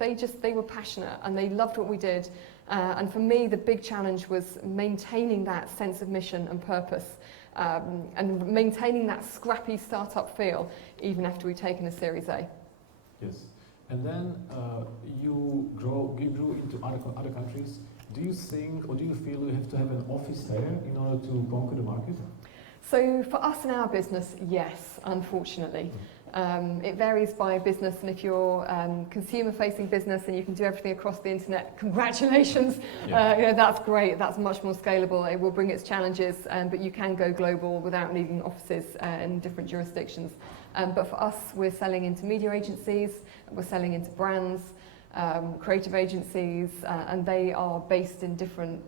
were passionate and they loved what we did. And for me, the big challenge was maintaining that sense of mission and purpose and maintaining that scrappy startup feel even after we'd taken a Series A. Yes. And then you grew into other countries. Do you think, or do you feel you have to have an office there in order to conquer the market? So for us in our business, yes, unfortunately. It varies by business, and if you're consumer-facing business and you can do everything across the internet, congratulations. You know, that's great. That's much more scalable. It will bring its challenges, but you can go global without needing offices in different jurisdictions. But for us, we're selling into media agencies, we're selling into brands, creative agencies, and they are based in different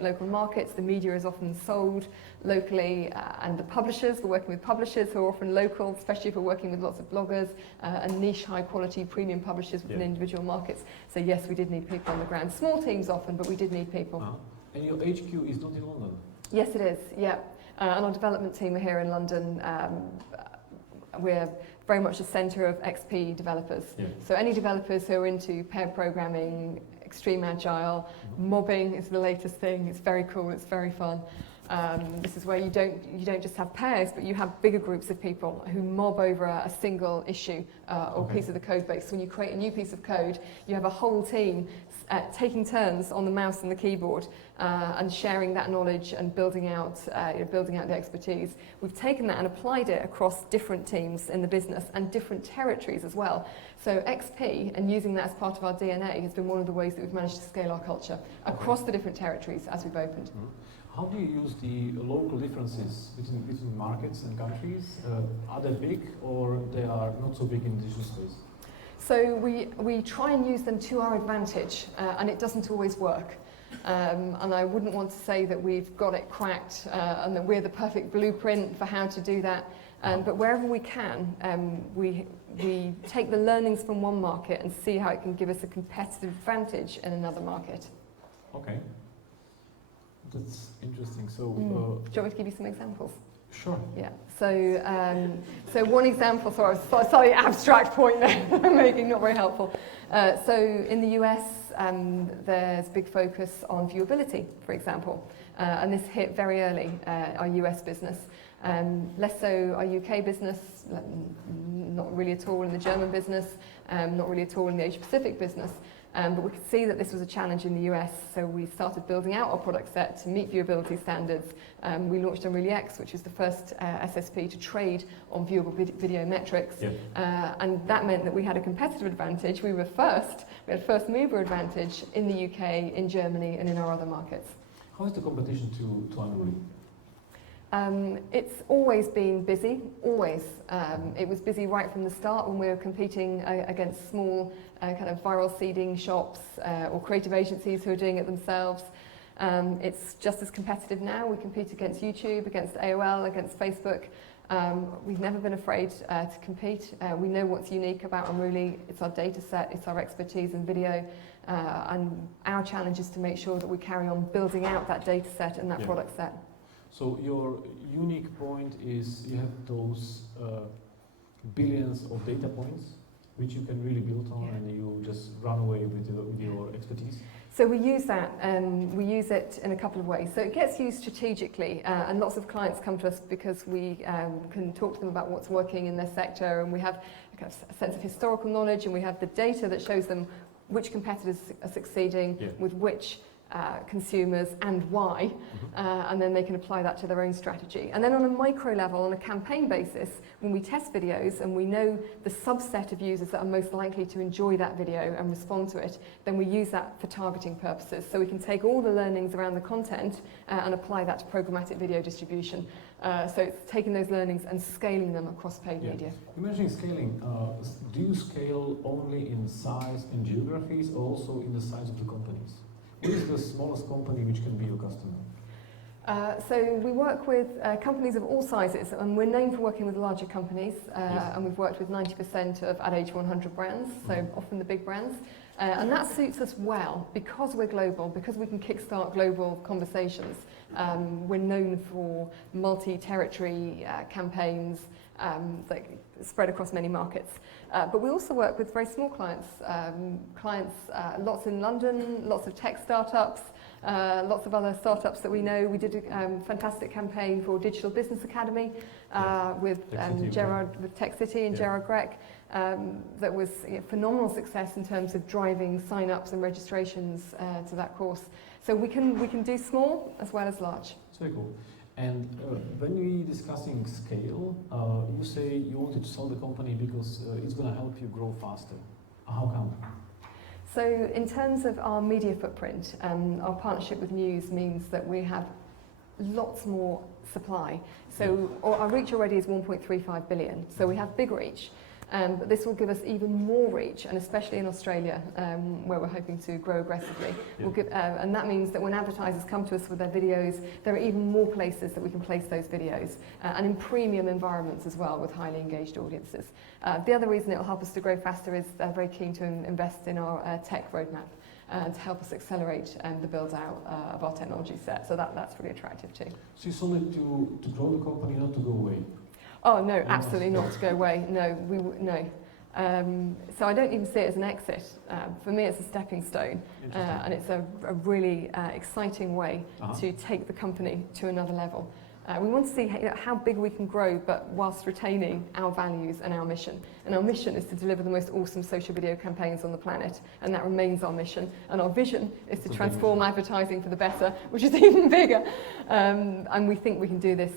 local markets. The media is often sold locally, and the publishers, we're working with publishers who are often local, especially if we're working with lots of bloggers and niche, high-quality, premium publishers within individual markets. So yes, we did need people on the ground. Small teams often, but we did need people. And your HQ is not in London? Yes, it is, yeah. And our development team are here in London. We're very much a centre of XP developers. So any developers who are into pair programming, extreme agile, mobbing is the latest thing. It's very cool, it's very fun. This is where you don't just have pairs, but you have bigger groups of people who mob over a single issue or piece of the code base. So when you create a new piece of code, you have a whole team taking turns on the mouse and the keyboard and sharing that knowledge and building out the expertise. We've taken that and applied it across different teams in the business and different territories as well. So XP and using that as part of our DNA has been one of the ways that we've managed to scale our culture across the different territories as we've opened. How do you use the local differences between markets and countries? Are they big or they are not so big in digital space? So we try and use them to our advantage, and it doesn't always work. And I wouldn't want to say that we've got it cracked and that we're the perfect blueprint for how to do that. But wherever we can, we take the learnings from one market and see how it can give us a competitive advantage in another market. Okay. That's interesting. So, Do you want me to give you some examples? sure. Yeah. So, so one example. Sorry, slightly abstract point there I'm making, not very helpful. So in the US, there's big focus on viewability, for example, and this hit very early our US business. Less so our UK business, not really at all in the German business, not really at all in the Asia Pacific business. But we could see that this was a challenge in the US, so we started building out our product set to meet viewability standards. We launched UnrulyX, which was the first SSP to trade on viewable video metrics, and that meant that we had a competitive advantage. We were first, we had first mover advantage in the UK, in Germany, and in our other markets. How is the competition to Unruly? It's always been busy, always. It was busy right from the start when we were competing against small kind of viral seeding shops or creative agencies who are doing it themselves. It's just as competitive now. We compete against YouTube, against AOL, against Facebook. We've never been afraid to compete. We know what's unique about Unruly. It's our data set, it's our expertise in video, and our challenge is to make sure that we carry on building out that data set and that product set. So your unique point is you have those billions of data points which you can really build on, and you just run away with your expertise. So we use that, we use it in a couple of ways. So it gets used strategically, and lots of clients come to us because we can talk to them about what's working in their sector, and we have a kind of a sense of historical knowledge, and we have the data that shows them which competitors are succeeding with which consumers and why, and then they can apply that to their own strategy. And then on a micro level, on a campaign basis, when we test videos and we know the subset of users that are most likely to enjoy that video and respond to it, then we use that for targeting purposes. So we can take all the learnings around the content and apply that to programmatic video distribution. So it's taking those learnings and scaling them across paid media. You mentioned scaling. Do you scale only in size and geographies, or also in the size of the companies? What is the smallest company which can be your customer? So we work with companies of all sizes, and we're known for working with larger companies, and we've worked with 90% of Ad Age 100 brands, so often the big brands. And that suits us well because we're global, because we can kickstart global conversations. We're known for multi-territory campaigns that spread across many markets. But we also work with very small clients, lots in London, lots of tech startups, lots of other startups that we know. We did a fantastic campaign for Digital Business Academy with Tech City and Gerard Grech. That was phenomenal success in terms of driving sign-ups and registrations to that course. So we can do small as well as large. That's very cool. And when we're discussing scale, you say you wanted to sell the company because it's going to help you grow faster. How come? So in terms of our media footprint, our partnership with News means that we have lots more supply. So our reach already is 1.35 billion, so we have big reach. But this will give us even more reach, and especially in Australia, where we're hoping to grow aggressively. And that means that when advertisers come to us with their videos, there are even more places that we can place those videos, and in premium environments as well, with highly engaged audiences. The other reason it will help us to grow faster is they're very keen to invest in our tech roadmap to help us accelerate the build-out of our technology set. So that's really attractive too. So you sold it to grow the company, not to go away? Oh no, absolutely not to go away. No, no. So I don't even see it as an exit. For me, it's a stepping stone, and it's a really exciting way to take the company to another level. We want to see how big we can grow, but whilst retaining our values and our mission. And our mission is to deliver the most awesome social video campaigns on the planet, and that remains our mission. And our vision is to transform advertising for the better, which is even bigger. And we think we can do this.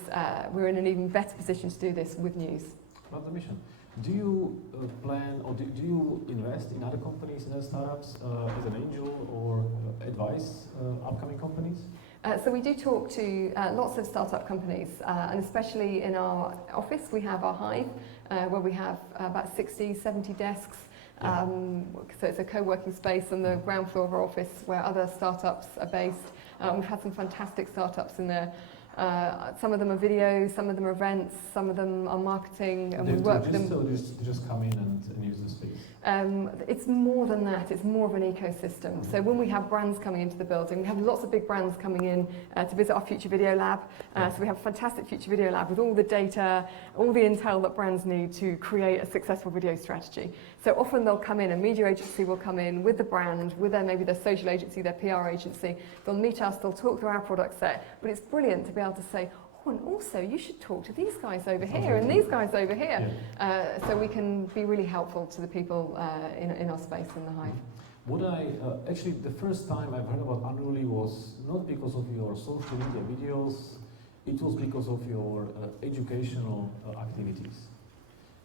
We're in an even better position to do this with News. About the mission. Do you plan, or do you invest in other companies, in other startups, as an angel, or advise upcoming companies? So we do talk to lots of startup companies, and especially in our office, we have our Hive, where we have about 60, 70 desks. So it's a co-working space on the ground floor of our office where other startups are based. We've had some fantastic startups in there. Some of them are videos, some of them are events, some of them are marketing, and we work with them. So just come in and use the space? It's more than that, it's more of an ecosystem. So when we have brands coming into the building, we have lots of big brands coming in to visit our Future Video Lab. So we have a fantastic Future Video Lab with all the data, all the intel that brands need to create a successful video strategy. So often they'll come in, a media agency will come in with the brand, with maybe their social agency, their PR agency. They'll meet us, they'll talk through our product set, but it's brilliant to be able to say, oh, and also you should talk to these guys over here and these guys over here. So we can be really helpful to the people in our space in the Hive. Actually, the first time I've heard about Unruly was not because of your social media videos, it was because of your educational activities.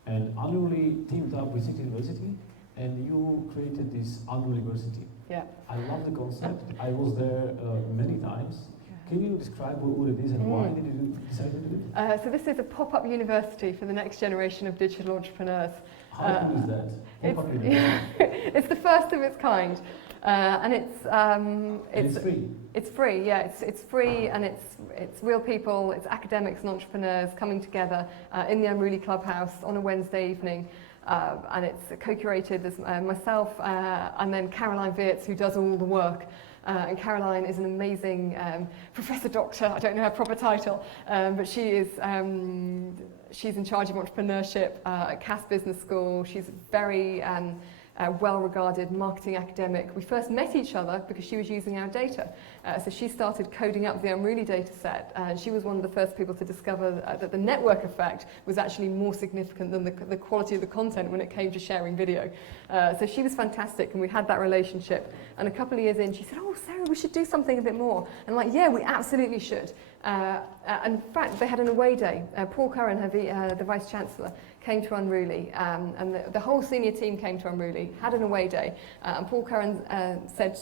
And Unruly teamed up with City University, and you created this Unrulyversity. Yeah. I love the concept. I was there many times. Can you describe what it is and why did you decide to do it? So this is a pop-up university for the next generation of digital entrepreneurs. How cool is that? Pop-up university. It's the first of its kind. And it's free. It's free, yeah. It's free, and it's real people. It's academics and entrepreneurs coming together in the Unruly Clubhouse on a Wednesday evening, and it's co-curated as myself and then Caroline Wirtz, who does all the work. And Caroline is an amazing professor doctor. I don't know her proper title, but she's in charge of entrepreneurship at Cass Business School. She's very well-regarded marketing academic. We first met each other because she was using our data. So she started coding up the Unruly data set. She was one of the first people to discover that the network effect was actually more significant than the quality of the content when it came to sharing video. So she was fantastic, and we had that relationship. And a couple of years in, she said, oh, Sarah, we should do something a bit more. And I'm like, yeah, we absolutely should. And in fact, they had an away day. Paul Curran, the Vice Chancellor, came to Unruly, and the whole senior team came to Unruly, had an away day, and Paul Curran said,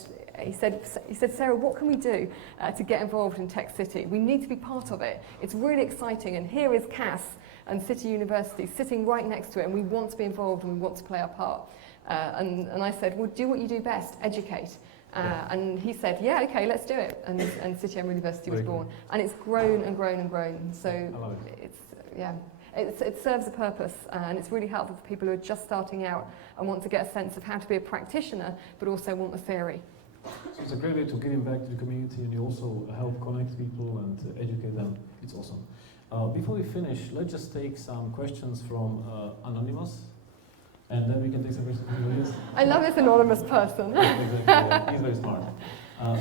Sarah, what can we do to get involved in Tech City? We need to be part of it. It's really exciting, and here is Cass and City University sitting right next to it, and we want to be involved and we want to play our part. And I said, well, do what you do best, educate. And he said, yeah, okay, let's do it. And City University was born. And it's grown and grown and grown. So it serves a purpose, and it's really helpful for people who are just starting out and want to get a sense of how to be a practitioner, but also want the theory. So it's a great way to give back to the community, and you also help connect people and educate them. It's awesome. Before we finish, let's just take some questions from Anonymous, and then we can take some questions from the audience. I love this anonymous person. Exactly, yeah. He's very smart.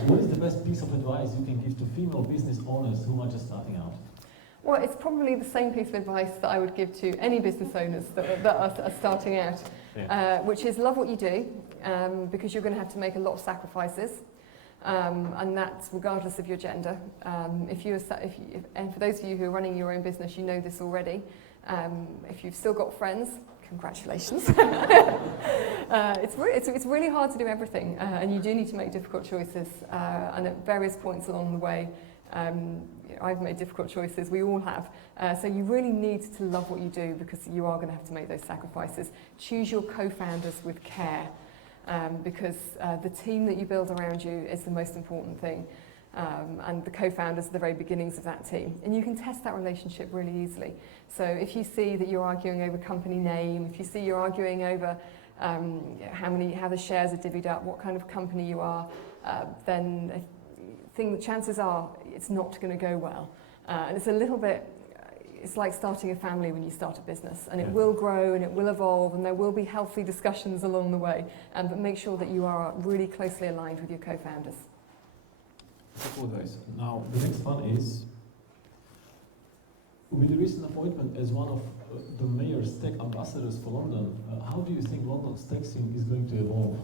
What is the best piece of advice you can give to female business owners who are just starting out? Well, it's probably the same piece of advice that I would give to any business owners that are starting out, which is love what you do, because you're going to have to make a lot of sacrifices, and that's regardless of your gender. And for those of you who are running your own business, you know this already. If you've still got friends, congratulations. It's really hard to do everything, and you do need to make difficult choices, and at various points along the way. I've made difficult choices, we all have. So you really need to love what you do, because you are going to have to make those sacrifices. Choose your co-founders with care, because the team that you build around you is the most important thing. And the co-founders are the very beginnings of that team. And you can test that relationship really easily. So if you see that you're arguing over company name, if you see you're arguing over how the shares are divvied up, what kind of company you are, then the chances are it's not going to go well. And it's a little bit, it's like starting a family when you start a business, and it will grow and it will evolve, and there will be healthy discussions along the way, but make sure that you are really closely aligned with your co-founders. Cool, guys. Now, the next one is, with the recent appointment as one of the mayor's tech ambassadors for London, how do you think London's tech scene is going to evolve?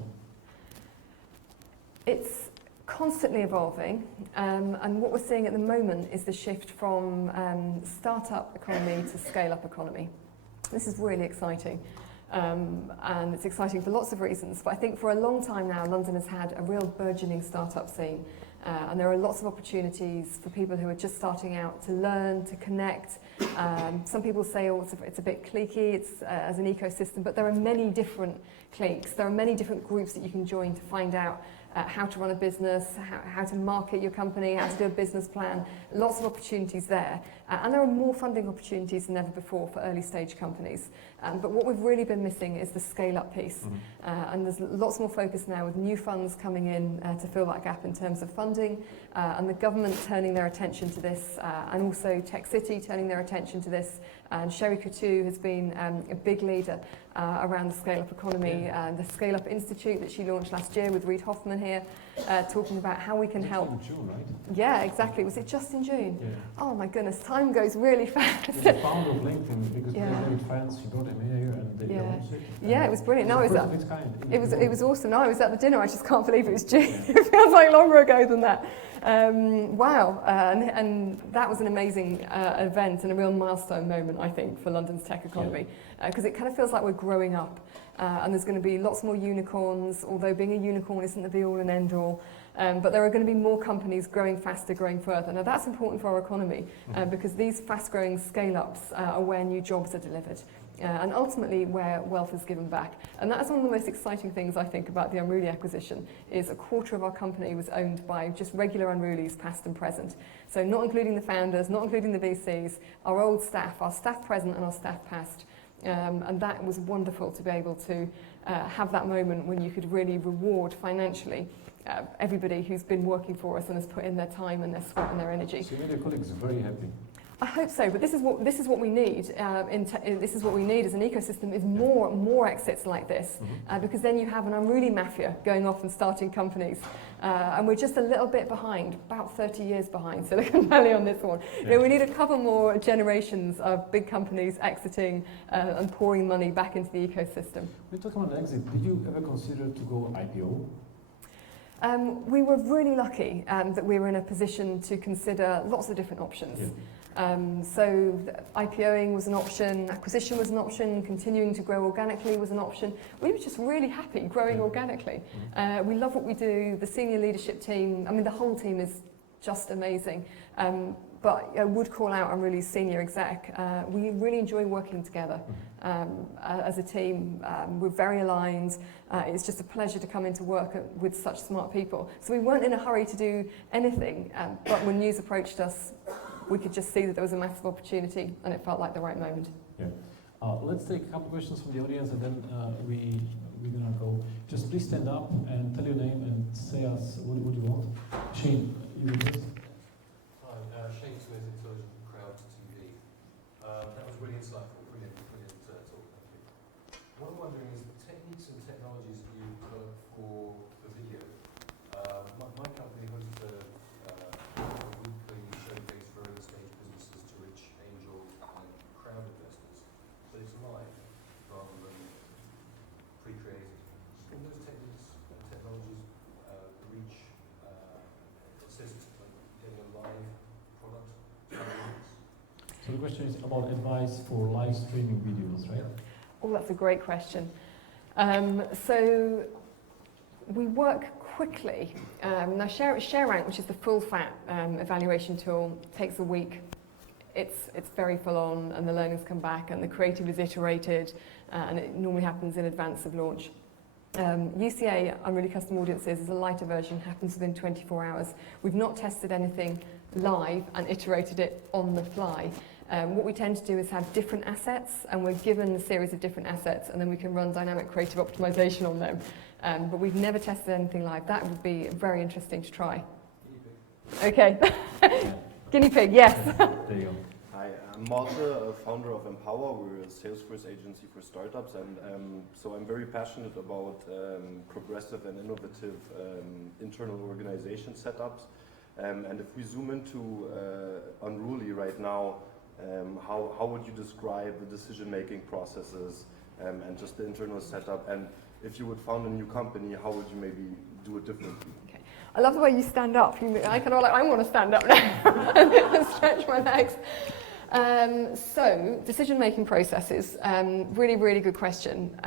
It's constantly evolving, and what we're seeing at the moment is the shift from start-up economy to scale-up economy. This is really exciting, and it's exciting for lots of reasons, but I think for a long time now London has had a real burgeoning start-up scene, and there are lots of opportunities for people who are just starting out to learn, to connect. Some people say, oh, it's a bit cliquey, it's as an ecosystem, but there are many different cliques, there are many different groups that you can join to find out how to run a business, how to market your company, how to do a business plan. Lots of opportunities there. And there are more funding opportunities than ever before for early stage companies. But what we've really been missing is the scale-up piece. And there's lots more focus now with new funds coming in to fill that gap in terms of funding, and the government turning their attention to this, and also Tech City turning their attention to this. And BHere.TV has been a big leader around the scale-up economy. The Scale-Up Institute that she launched last year with Reid Hoffman here, talking about how we can help. In June, right? Yeah, exactly. Was it just in June? Yeah. Oh my goodness, time goes really fast. The founder of LinkedIn, because Yeah. they're with fans, she brought him here and they launched it. Yeah, it was brilliant. No, It's it the was first of its kind. it was awesome. No, I was at the dinner. I just can't believe it was June. It feels like longer ago than that. Wow, and that was an amazing event and a real milestone moment, I think, for London's tech economy, because it kind of feels like we're growing up, and there's going to be lots more unicorns, although being a unicorn isn't the be-all and end-all. But there are going to be more companies growing faster, growing further. Now that's important for our economy, because these fast-growing scale-ups are where new jobs are delivered. And ultimately where wealth is given back. And that's one of the most exciting things I think about the Unruly acquisition, is a quarter of our company was owned by just regular Unrulys, past and present. So not including the founders, not including the VCs, our old staff, our staff present and our staff past. And that was wonderful to be able to have that moment when you could really reward financially everybody who's been working for us and has put in their time and their sweat and their energy. So you made your colleagues very happy. I hope so, but this is what we need. This is what we need as an ecosystem: is more exits like this, because then you have an Unruly mafia going off and starting companies, and we're just a little bit behind, about 30 years behind Silicon Valley on this one. You know, we need a couple more generations of big companies exiting and pouring money back into the ecosystem. We're talking about exit. Did you ever consider to go IPO? We were really lucky that we were in a position to consider lots of different options. Yeah. So IPOing was an option, acquisition was an option, continuing to grow organically was an option. We were just really happy growing organically. We love what we do. The senior leadership team, I mean, the whole team is just amazing. But I would call out Unruly's senior exec. We really enjoy working together as a team. We're very aligned. It's just a pleasure to come into work with such smart people. So we weren't in a hurry to do anything, but when news approached us, we could just see that there was a massive opportunity and it felt like the right moment. Yeah. Let's take a couple questions from the audience and then we're going to go. Just please stand up and tell your name and say us what you want. Shane, you go first. Hi, Shane Smith, Intelligent Crowd TV. That was really insightful, brilliant talk. What I'm wondering is the techniques and technologies that you develop for video. My company hosts a weekly showcase for early stage businesses to reach angel and crowd investors, but it's live rather than pre-created. Can those techniques and technologies reach assist getting a live product to the audience? So the question is about advice for live streaming videos, right? Oh, that's a great question. So we work quickly. Now ShareRank, which is the full fat evaluation tool, takes a week. It's very full on and the learnings come back and the creative is iterated and it normally happens in advance of launch. UCA, Unruly Custom Audiences, is a lighter version, happens within 24 hours. We've not tested anything live and iterated it on the fly. What we tend to do is have different assets and we're given a series of different assets and then we can run dynamic creative optimization on them. But we've never tested anything live. That would be very interesting to try. Okay. Guinea pig, yes. There you go. Hi, I'm Malte, a founder of Empower. We're a Salesforce agency for startups, and so I'm very passionate about progressive and innovative internal organization setups. And if we zoom into Unruly right now, how would you describe the decision-making processes and just the internal setup? And if you would found a new company, how would you maybe do it differently? Okay. I love the way you stand up. I kind of like, I want to stand up now and stretch my legs. So, decision-making processes, really, really good question.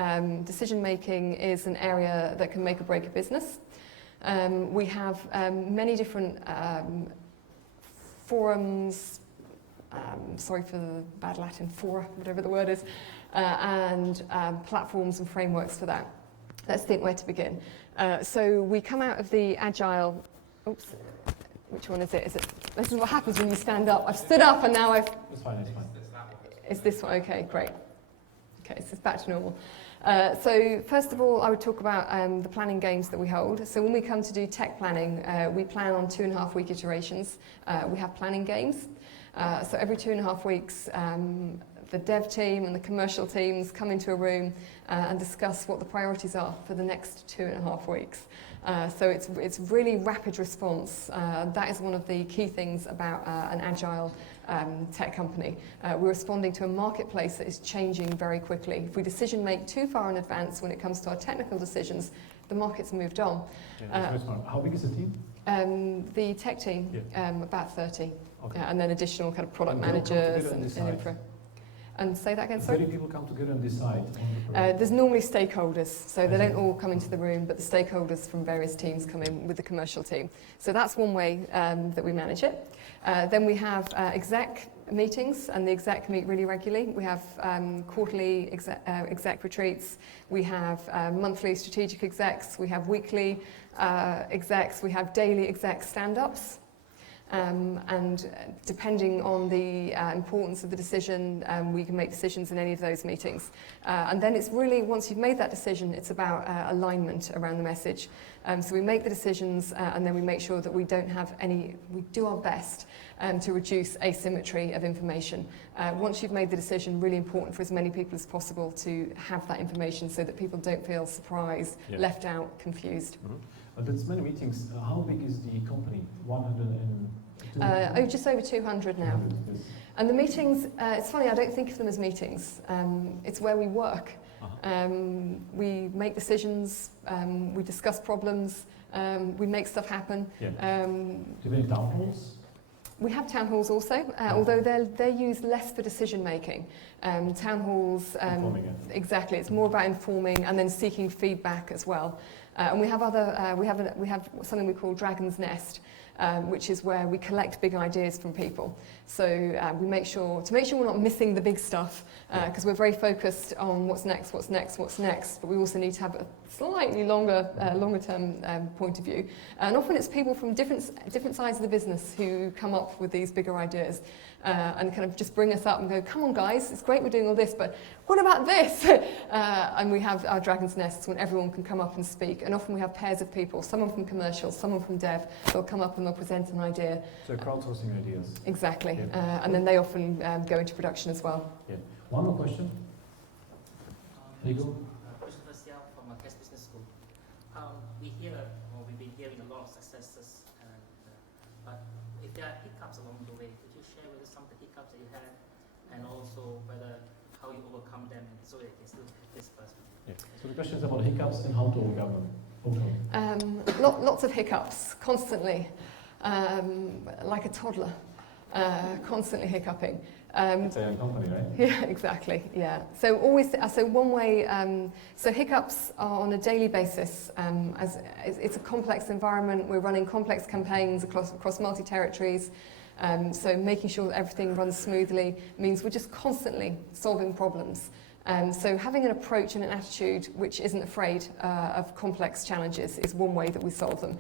Decision-making is an area that can make or break a business. We have many different forums, sorry for the bad Latin, fora, whatever the word is, and platforms and frameworks for that. Let's think where to begin. So we come out of the agile, oops, which one is it? This is what happens when you stand up. I've stood up and now I've... It's fine, it's fine. It's this one, okay, great. Okay, so it's back to normal. So first of all, I would talk about the planning games that we hold. So when we come to do tech planning, we plan on 2.5-week iterations. We have planning games. So every 2.5 weeks, the dev team and the commercial teams come into a room and discuss what the priorities are for the next 2.5 weeks. So it's really rapid response. That is one of the key things about an agile tech company. We're responding to a marketplace that is changing very quickly. If we decision make too far in advance when it comes to our technical decisions, the market's moved on. Yeah, that's very smart. How big is the team? The tech team, about 30. Okay. And then additional kind of product And they all come managers together and and decide. infra. And say that again, sorry? 30 people come together and decide. There's normally stakeholders, so they don't all come into the room, but the stakeholders from various teams come in with the commercial team. So that's one way that we manage it. Then we have exec meetings, and the exec meet really regularly. We have quarterly exec retreats, we have monthly strategic execs, we have weekly execs, we have daily exec stand-ups. And depending on the importance of the decision, we can make decisions in any of those meetings. And then it's really, once you've made that decision, it's about alignment around the message. So we make the decisions and then we make sure that we don't have any, we do our best to reduce asymmetry of information. Once you've made the decision, really important for as many people as possible to have that information so that people don't feel surprised, left out, confused. That's many meetings. How big is the company? 100 just over 200 now. Yes. And the meetings, it's funny, I don't think of them as meetings. It's where we work. We make decisions, we discuss problems, we make stuff happen. Do you have any town halls? We have town halls also, although they're used less for decision making. Town halls, exactly, it's more about informing and then seeking feedback as well. And we have other, we have something we call Dragon's Nest, which is where we collect big ideas from people. So we make sure we're not missing the big stuff, because we're very focused on what's next, but we also need to have a slightly longer term point of view. And often it's people from different sides of the business who come up with these bigger ideas and kind of just bring us up and go, come on guys, it's great we're doing all this, but what about this? And we have our Dragon's Nests when everyone can come up and speak. And often we have pairs of people, someone from commercial, someone from dev, they'll come up and they'll present an idea. So crowdsourcing ideas. Exactly. And then they often go into production as well. Yeah. One more question. Legal? Question from a guest business school. We've been hearing a lot of successes, but if there are hiccups along the way, could you share with us some of the hiccups that you had, and also how you overcome them, so that you can still hit this person? Yeah. So the question is about hiccups and how to overcome them. Lots of hiccups, constantly, like a toddler, constantly hiccuping. It's a young company, right? Yeah, exactly. Yeah. So one way. So hiccups are on a daily basis. As it's a complex environment, we're running complex campaigns across multi-territories. So making sure that everything runs smoothly means we're just constantly solving problems. So having an approach and an attitude which isn't afraid of complex challenges is one way that we solve them.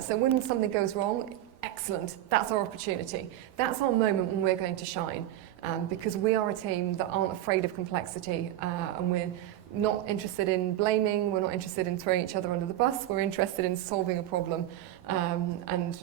So when something goes wrong, excellent, that's our opportunity. That's our moment when we're going to shine. Because we are a team that aren't afraid of complexity, and we're not interested in blaming, we're not interested in throwing each other under the bus, we're interested in solving a problem, and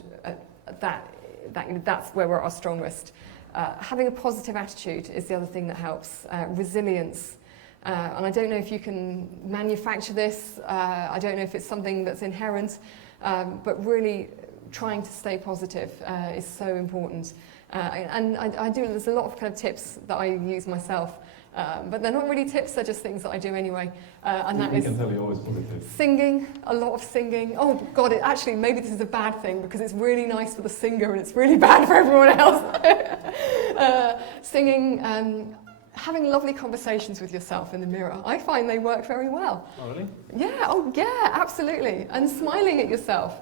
that's where we're at our strongest. Having a positive attitude is the other thing that helps. Resilience. And I don't know if you can manufacture this, I don't know if it's something that's inherent, but really trying to stay positive is so important. And I do, there's a lot of kind of tips that I use myself, but they're not really tips, they're just things that I do anyway. And that is can tell you're always positive. Singing, a lot of singing. Oh God, actually maybe this is a bad thing because it's really nice for the singer and it's really bad for everyone else. Singing, having lovely conversations with yourself in the mirror. I find they work very well. Oh really? Yeah, absolutely. And smiling at yourself.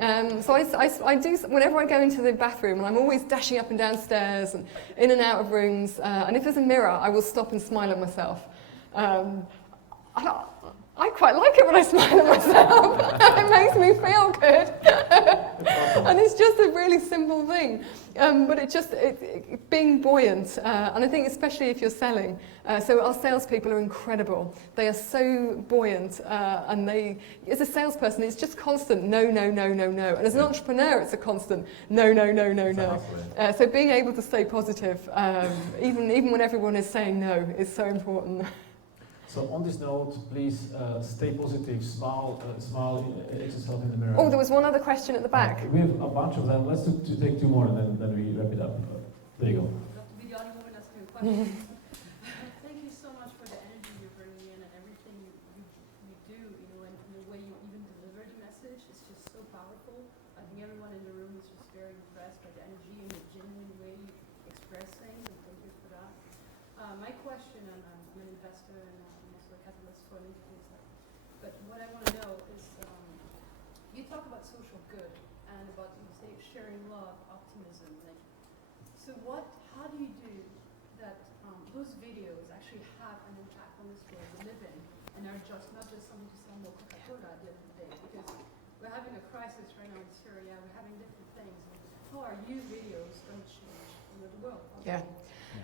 So I do, whenever I go into the bathroom, and I'm always dashing up and down stairs and in and out of rooms, and if there's a mirror, I will stop and smile at myself. I I quite like it when I smile at myself. It makes me feel good. And it's just a really simple thing. But it being buoyant, and I think especially if you're selling. So our salespeople are incredible. They are so buoyant, and as a salesperson, it's just constant no, no, no, no, no. And as an entrepreneur, it's a constant no, no, no, no, no. So being able to stay positive, even when everyone is saying no, is so important. So on this note, please stay positive, smile, it's yourself in the mirror. Oh, there was one other question at the back. We have a bunch of them. Let's take two more and then we wrap it up. There you go. Not to be the only woman asking a question. Thank you so much for the energy you're bringing in and everything you do, and the way you even deliver the message is just so powerful. I think everyone in the room is just very impressed by the energy and the genuine way you express things, and thank you for that. My question, and I'm an investor and I'm also a catalyst for LinkedIn stuff, but what I want to know is, you talk about social good and about, sharing love, optimism. So how do you do that those videos actually have an impact on this world we live in, and are not just something to sell more Coca-Cola at the end of the day? Because we're having a crisis right now in Syria, we're having different things. How are you videos going to change the world? Yeah.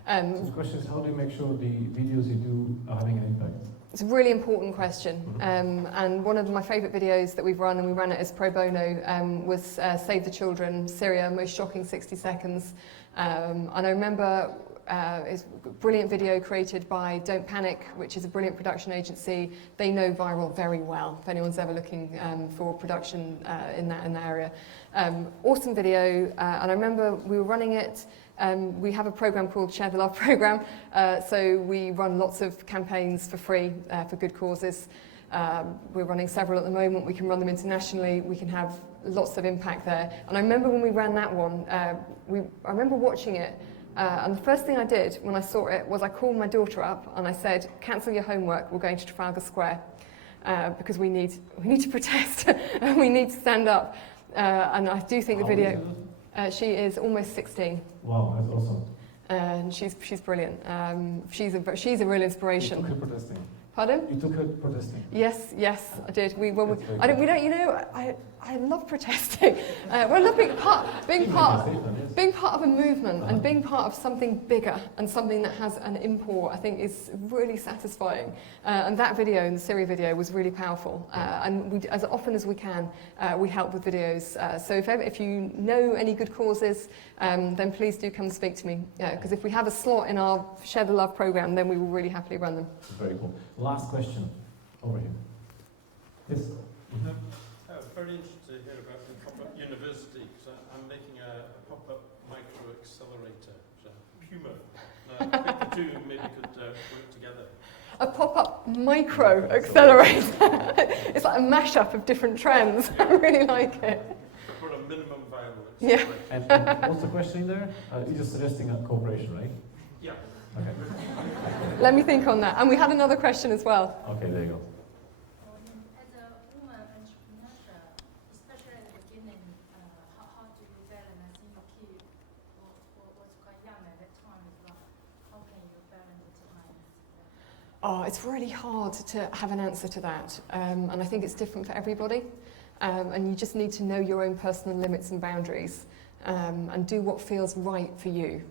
So the question is, how do you make sure the videos you do are having an impact? It's a really important question, and one of my favourite videos that we've run, and we ran it as pro bono, was Save the Children, Syria, most shocking 60 seconds. And I remember it's a brilliant video created by Don't Panic, which is a brilliant production agency. They know viral very well, if anyone's ever looking for production in that area. Awesome video, and I remember we were running it. We have a program called Share the Love program, so we run lots of campaigns for free for good causes. We're running several at the moment. We can run them internationally. We can have lots of impact there. And I remember when we ran that one, I remember watching it, and the first thing I did when I saw it was I called my daughter up and I said, cancel your homework, we're going to Trafalgar Square, because we need to protest and we need to stand up. And I do think the video... she is almost 16. Wow, that's awesome. And she's brilliant. She's a real inspiration. You took her protesting. Pardon? You took her protesting. Yes, I did. I love protesting. I love being part of a movement and being part of something bigger and something that has an import. I think is really satisfying. And that video, and the Syria video, was really powerful. And we, as often as we can, we help with videos. So if you know any good causes, then please do come speak to me. Because if we have a slot in our Share the Love program, then we will really happily run them. Very cool. Last question, over here. Yes. Very interested to hear about the pop-up university, because I'm making a pop-up micro accelerator, so Puma. I think the two maybe could work together. A pop-up micro accelerator. It's like a mashup of different trends. I really like it. For a minimum viable accelerator. Yeah. And what's the question in there? You're just suggesting a cooperation, right? Yeah. Okay. Let me think on that. And we had another question as well. Okay, there you go. As a woman entrepreneur, especially at the beginning, how do you balance? I think your kid was quite young at that time as well. How can you balance the time? Oh, it's really hard to have an answer to that. And I think it's different for everybody. And you just need to know your own personal limits and boundaries, and do what feels right for you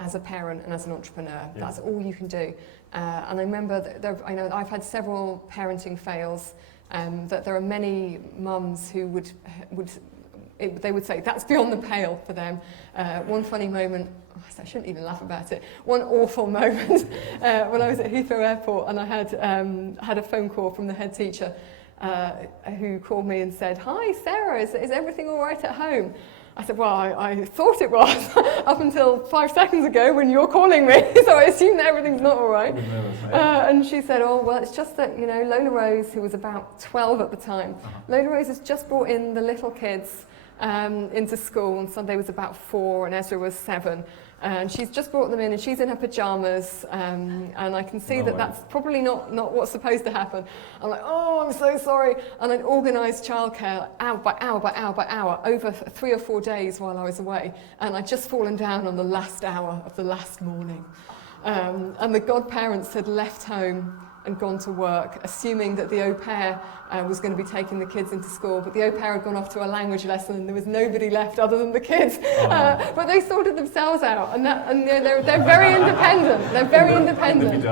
as a parent and as an entrepreneur. Yeah. That's all you can do. And I remember that I know I've had several parenting fails, that there are many mums who they would say that's beyond the pale for them. One funny moment, I shouldn't even laugh about it, one awful moment when I was at Heathrow Airport, and I had a phone call from the head teacher who called me and said, "Hi Sarah, is everything all right at home?" I said, well, I thought it was up until 5 seconds ago when you're calling me, so I assume that everything's not all right. And she said, oh, well, it's just that, Lola Rose, who was about 12 at the time, Lola Rose has just brought in the little kids into school, and Sunday was about 4 and Ezra was 7. And she's just brought them in, and she's in her pyjamas, and I can see that's probably not what's supposed to happen. I'm like, oh, I'm so sorry. And I'd organised childcare hour by hour by hour by hour over 3 or 4 days while I was away, and I'd just fallen down on the last hour of the last morning. And the godparents had left home and gone to work, assuming that the au pair was going to be taking the kids into school, but the au pair had gone off to a language lesson and there was nobody left other than the kids. But they sorted themselves out, and you know, they're very independent. They're very independent.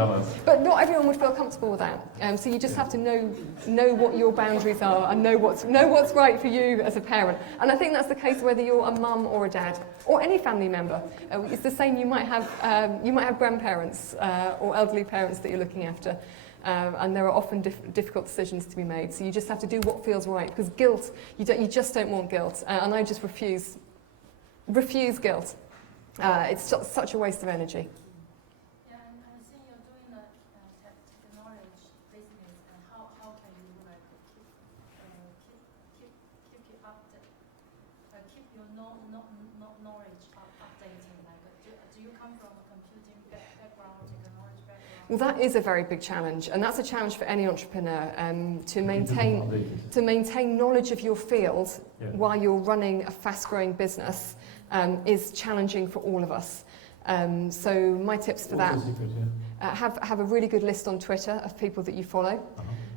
But not everyone would feel comfortable with that. So you just have to know what your boundaries are and know what's right for you as a parent. And I think that's the case whether you're a mum or a dad or any family member. It's the same. You might have grandparents or elderly parents that you're looking after. And there are often difficult decisions to be made. So you just have to do what feels right, because guilt, you just don't want guilt. And I just refuse guilt. It's such a waste of energy. Yeah, and I think you're doing the technology business, and how can you like keep it updated, keep your knowledge updating? Like, do you come from a computing background, technology background? Well, that is a very big challenge, and that's a challenge for any entrepreneur, to maintain knowledge of your field while you're running a fast-growing business is challenging for all of us. So my tips for that: have a really good list on Twitter of people that you follow,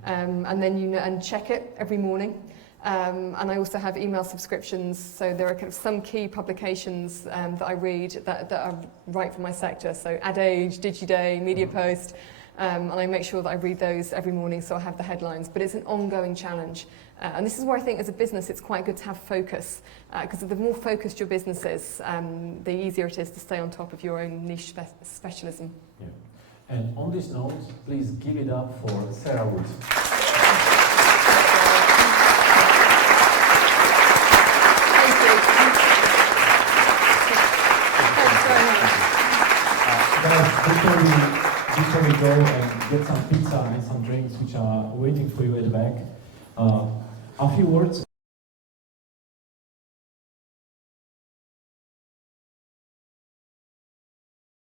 and then and check it every morning. And I also have email subscriptions, so there are kind of some key publications that I read that are right for my sector. So Ad Age, DigiDay, Media Post, and I make sure that I read those every morning so I have the headlines. But it's an ongoing challenge. And this is where I think as a business it's quite good to have focus, because the more focused your business is, the easier it is to stay on top of your own niche specialism. Yeah. And on this note, please give it up for Sarah Wood. Before we go and get some pizza and some drinks which are waiting for you at the back, a few words